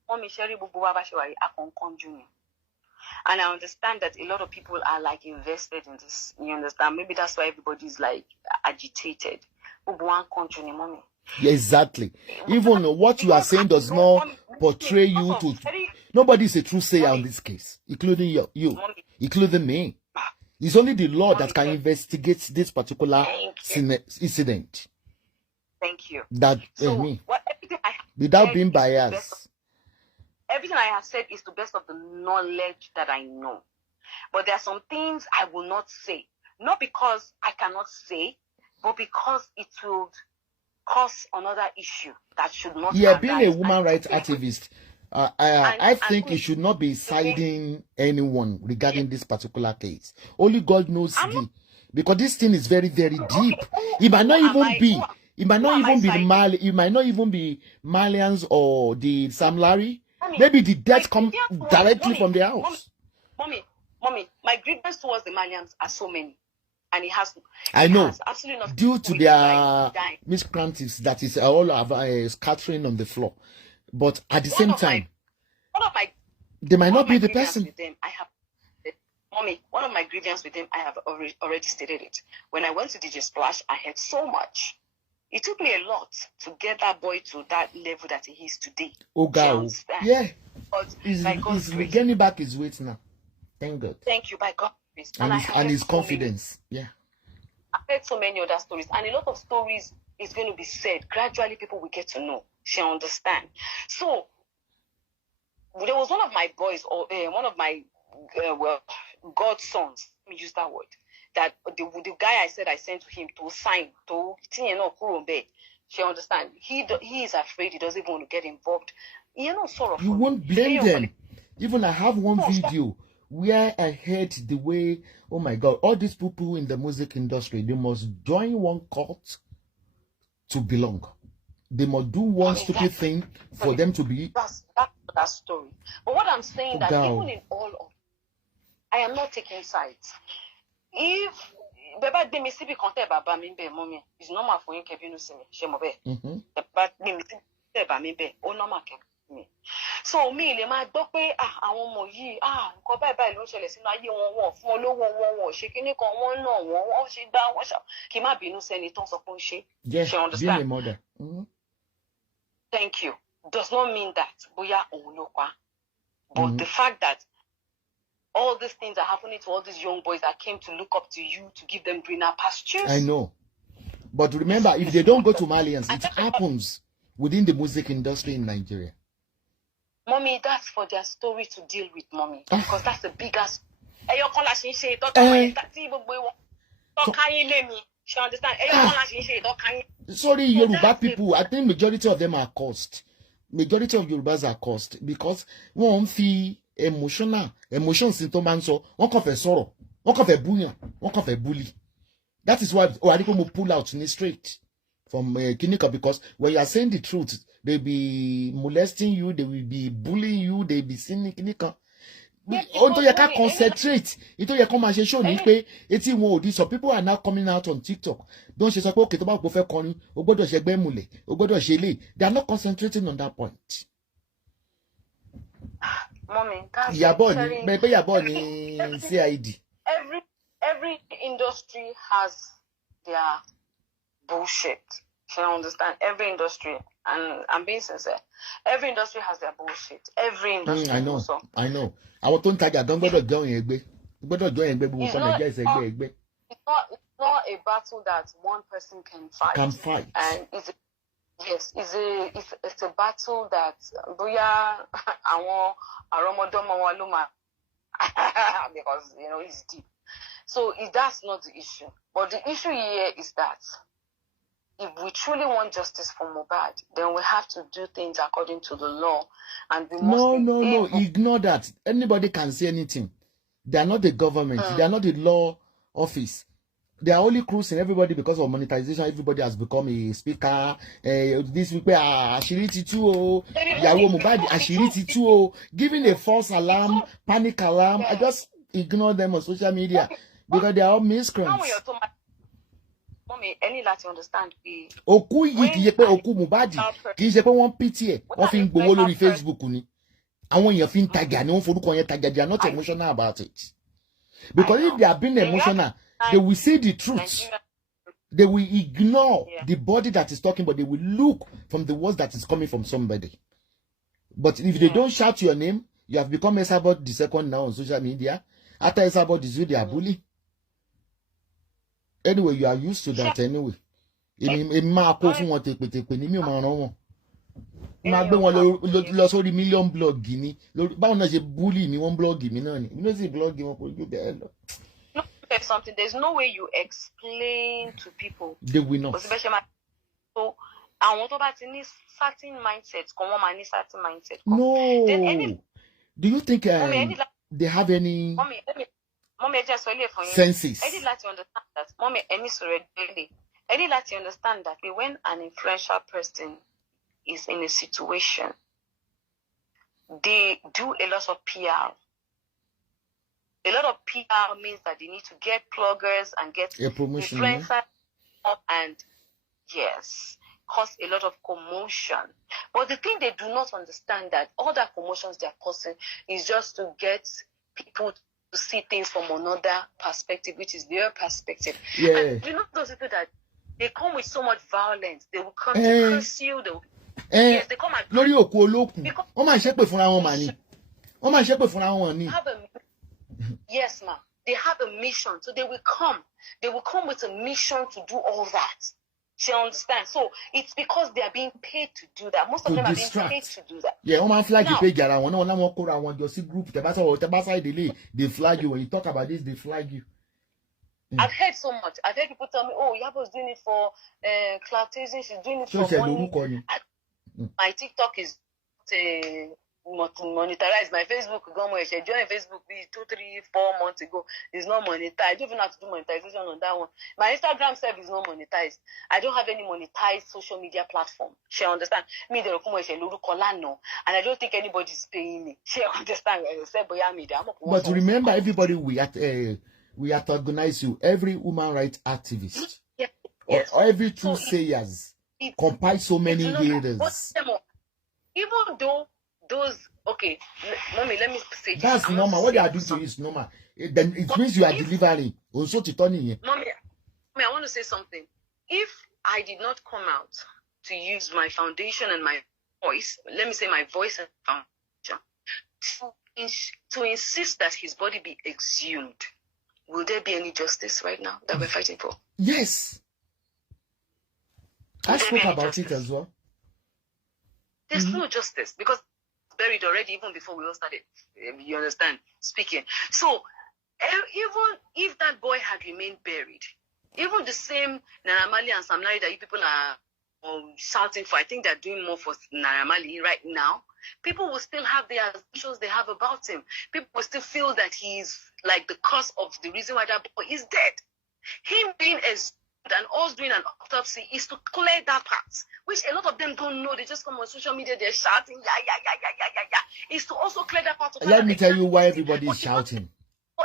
Mommy, Sherry Bubu Babashiwari, Junior. And I understand that a lot of people are like invested in this. You understand? Maybe that's why everybody's like agitated. Mommy. Yeah, exactly. Even what you are saying does not portray you to. Nobody is a true sayer on this case, including you, including me. It's only the law that can investigate this particular incident. Thank you. That me, without being biased. Everything I have said is to the best of the knowledge that I know. But there are some things I will not say. Not because I cannot say, but because it would cause another issue that should not. Yeah, being a woman rights activist, I think it should not be siding anyone regarding this particular case. Only God knows because this thing is very, very deep. It might not even be. It might not even be the Malians or the Sam Larry. Maybe the death come directly from the house. Mommy, my grievance towards the Malians are so many. And it has. I know. Has absolutely nothing due to their miscreants that is all of scattering on the floor. But at the same time, they might not be the person. With them, I have, Mommy, one of my grievances with them, I have already stated it. When I went to DJ Splash, I had so much. It took me a lot to get that boy to that level that he is today. Oh, God. Yeah. But he's getting back his weight now. Thank God. Thank you, by God. And his confidence. Yeah. I've heard so many other stories. And a lot of stories is going to be said. Gradually, people will get to know. She understand. So, there was one of my boys, or one of my, godsons, let me use that word, that the guy I said I sent to him to sign, to Kurumbe. She understand. He is afraid. He doesn't even want to get involved. Sort of. You won't blame them. Even I have one video where I heard the way, oh my God, all these people in the music industry, they must join one cult to belong. They must do one stupid thing for them to be. That's that story. But what I'm saying that even in all of, I am not taking sides. If Baba de me sibi konte baba mi be mommy, it's normal for you to be no see me. She mo be. Baba de me sibi baba mi be, o normal ke me. So me le ma gbọ́ pé àwọn ọmọ yìí nǹkan báyìí ló ń ṣẹlẹ̀ sínú ayé wọn fún olówó wọn ṣe kíní kan wọn náà wọn ṣe gbá wọn ṣá kí má bínú sẹ́ni tó ń sọ pé ń ṣe. Yes, she understand. Being a mother. Thank you. Does not mean that bóyá òun ló pa. But the fact that all these things are happening to all these young boys that came to look up to you to give them greener pastures. I know. But remember, if they don't go to Malians, it happens within the music industry in Nigeria. Mommy, that's for their story to deal with, mommy. Because that's the biggest. Sorry, Yoruba people, I think majority of them are cursed. Majority of Yorubas are cursed because one feel emotions in Tomanso, one cough a sorrow, one cough a bully, one cough a bully. That is why Oadiko will pull out in the straight from Kinika, because when you are saying the truth, they'll be molesting you, they will be bullying you, they'll be sinning Kinika. Until you can concentrate, until you come and show me, so people are now coming out on TikTok. Don't you say, okay, about perfect calling, they are not concentrating on that point. Mommy, that's CID. Every industry has their bullshit. You understand? Every industry, and I'm being sincere. Every industry has their bullshit. Every industry. I know. Also. I know. I want to tell you, don't go to join Egbe. It's not a battle that one person can fight. And it's a battle that because it's deep. So that's not the issue. But the issue here is that if we truly want justice for Mohbad, then we have to do things according to the law. And we must ignore that. Anybody can say anything. They are not the government. They are not the law office. They are only cruising everybody because of monetization. Everybody has become a speaker. This week, Ashiriti too. Iyabo Mohbad, Ashiriti too. Giving a false alarm, panic alarm. I just ignore them on social media because they are all miscreants. Mommy, any láti understand pé òkú yìí kì í ṣe pé òkú Mohbad kì í ṣe pé wọ́n pity ẹ̀ wọ́n fi ń gbowó lórí Facebook ni àwọn èèyàn fi ń tajà ni wọ́n forúkọ yẹn tajà. They are not emotional about it because if they are being emotional they will see the truth. They will ignore the body that is talking, but they will look from the words that is coming from somebody. But if they don't shout your name, you have become Esabod the second now on social media. After Esabod is you, they are bully. Anyway, you are used to that anyway. Million blog guinea. Bully me one blog me no. Something. There's no way you explain to people. They will not. So I want to any certain mindset. Certain mindset. No. Then do you think they have any Mommy, just for you. senses? I did like to understand that. Mommy, I did like to understand that when an influential person is in a situation, they do a lot of PR. A lot of PR means that they need to get pluggers and get influencers up and yes, cause a lot of commotion. But the thing they do not understand that all that commotions they're causing is just to get people to see things from another perspective, which is their perspective. Yeah. And you know those people that they come with so much violence. They will come to curse you. They will, yes, they come and lórí òkú olókùn. Wọ́n máa ṣépè fúnra wọn mà ni. Wọ́n máa ṣépè fúnra wọn ni. Yes, ma'am. They have a mission, so they will come. They will come with a mission to do all that. She understands. So it's because they are being paid to do that. Most of them are being paid to do that. Yeah, one man flag the page ara wọn. Wọ́n láwọn kóra wọn jọ sí group. Tebasa delay, they flag you. When you talk about this, they flag you. I've heard so much. I've heard people tell me, "Oh, Iyabo's doing it for cloutizing. She's doing it for money." My TikTok is monetized. My Facebook, she joined Facebook 2, 3, 4 months ago. It's not monetized. I don't even have to do monetization on that one. My Instagram self is not monetized. I don't have any monetized social media platform. She understand me. And I don't think anybody's paying me. She understand. But remember, everybody we antagonize you. Every human rights activist, yes. or every truth sayers, compile so many haters. Even though those, okay, mommy, let me say that's normal. What they are doing to you is normal. Then it means you are delivering. Also, mommy, I want to say something. If I did not come out to use my foundation and my voice, let me say my voice and foundation, to insist that his body be exhumed, will there be any justice right now that we're fighting for? Yes. I spoke about it as well. There's no justice because buried already even before we all started, you understand, speaking. So even if that boy had remained buried, even the same Naira Marley and Sam Larry that you people are shouting for, I think they're doing more for Naira Marley right now, people will still have the assumptions they have about him. People will still feel that he's like the cause of the reason why that boy is dead. Him being as and us doing an autopsy is to clear that part, which a lot of them don't know. They just come on social media, they're shouting, yeah. Is to also clear that part. Let me tell you why everybody is shouting.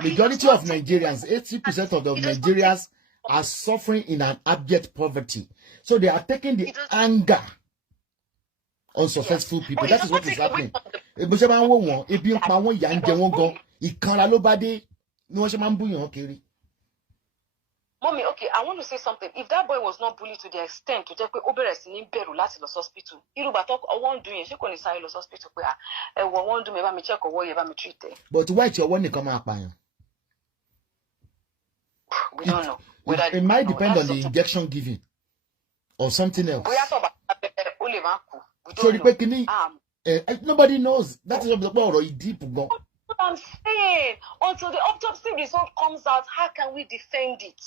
Majority of Nigerians, 80% of the Nigerians are suffering in an abject poverty. So they are taking the anger on successful people. That is what is happening. Mommy, okay, I want to say something. If that boy was not bullied to the extent to take Oberes in Beru last in the hospital, I won't do it. She couldn't say the hospital where I won't do me check or what you me treat. But why you want to come up? We don't know. It might depend on the injection given or something else. So nobody knows. That is what the deep go. What I'm saying, until the autopsy result comes out, how can we defend it?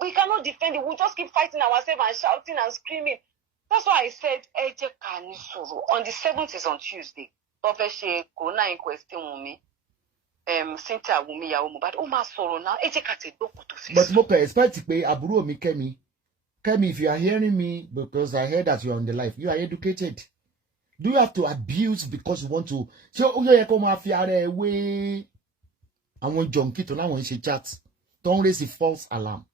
We cannot defend it. We'll just keep fighting ourselves and shouting and screaming. That's why I said, on the 7th is on Tuesday. Professor Corona inquest Wunmi. Cynthia Wunmi Iyabo Mohbad. Oh my sorrow now. But Moka, expect to pay Aburo mi Kemi. Kemi, if you are hearing me, because I heard that you are on the live, you are educated. Do you have to abuse because you want to? So you come away. I want junkie to now when she chats. Don't raise a false alarm.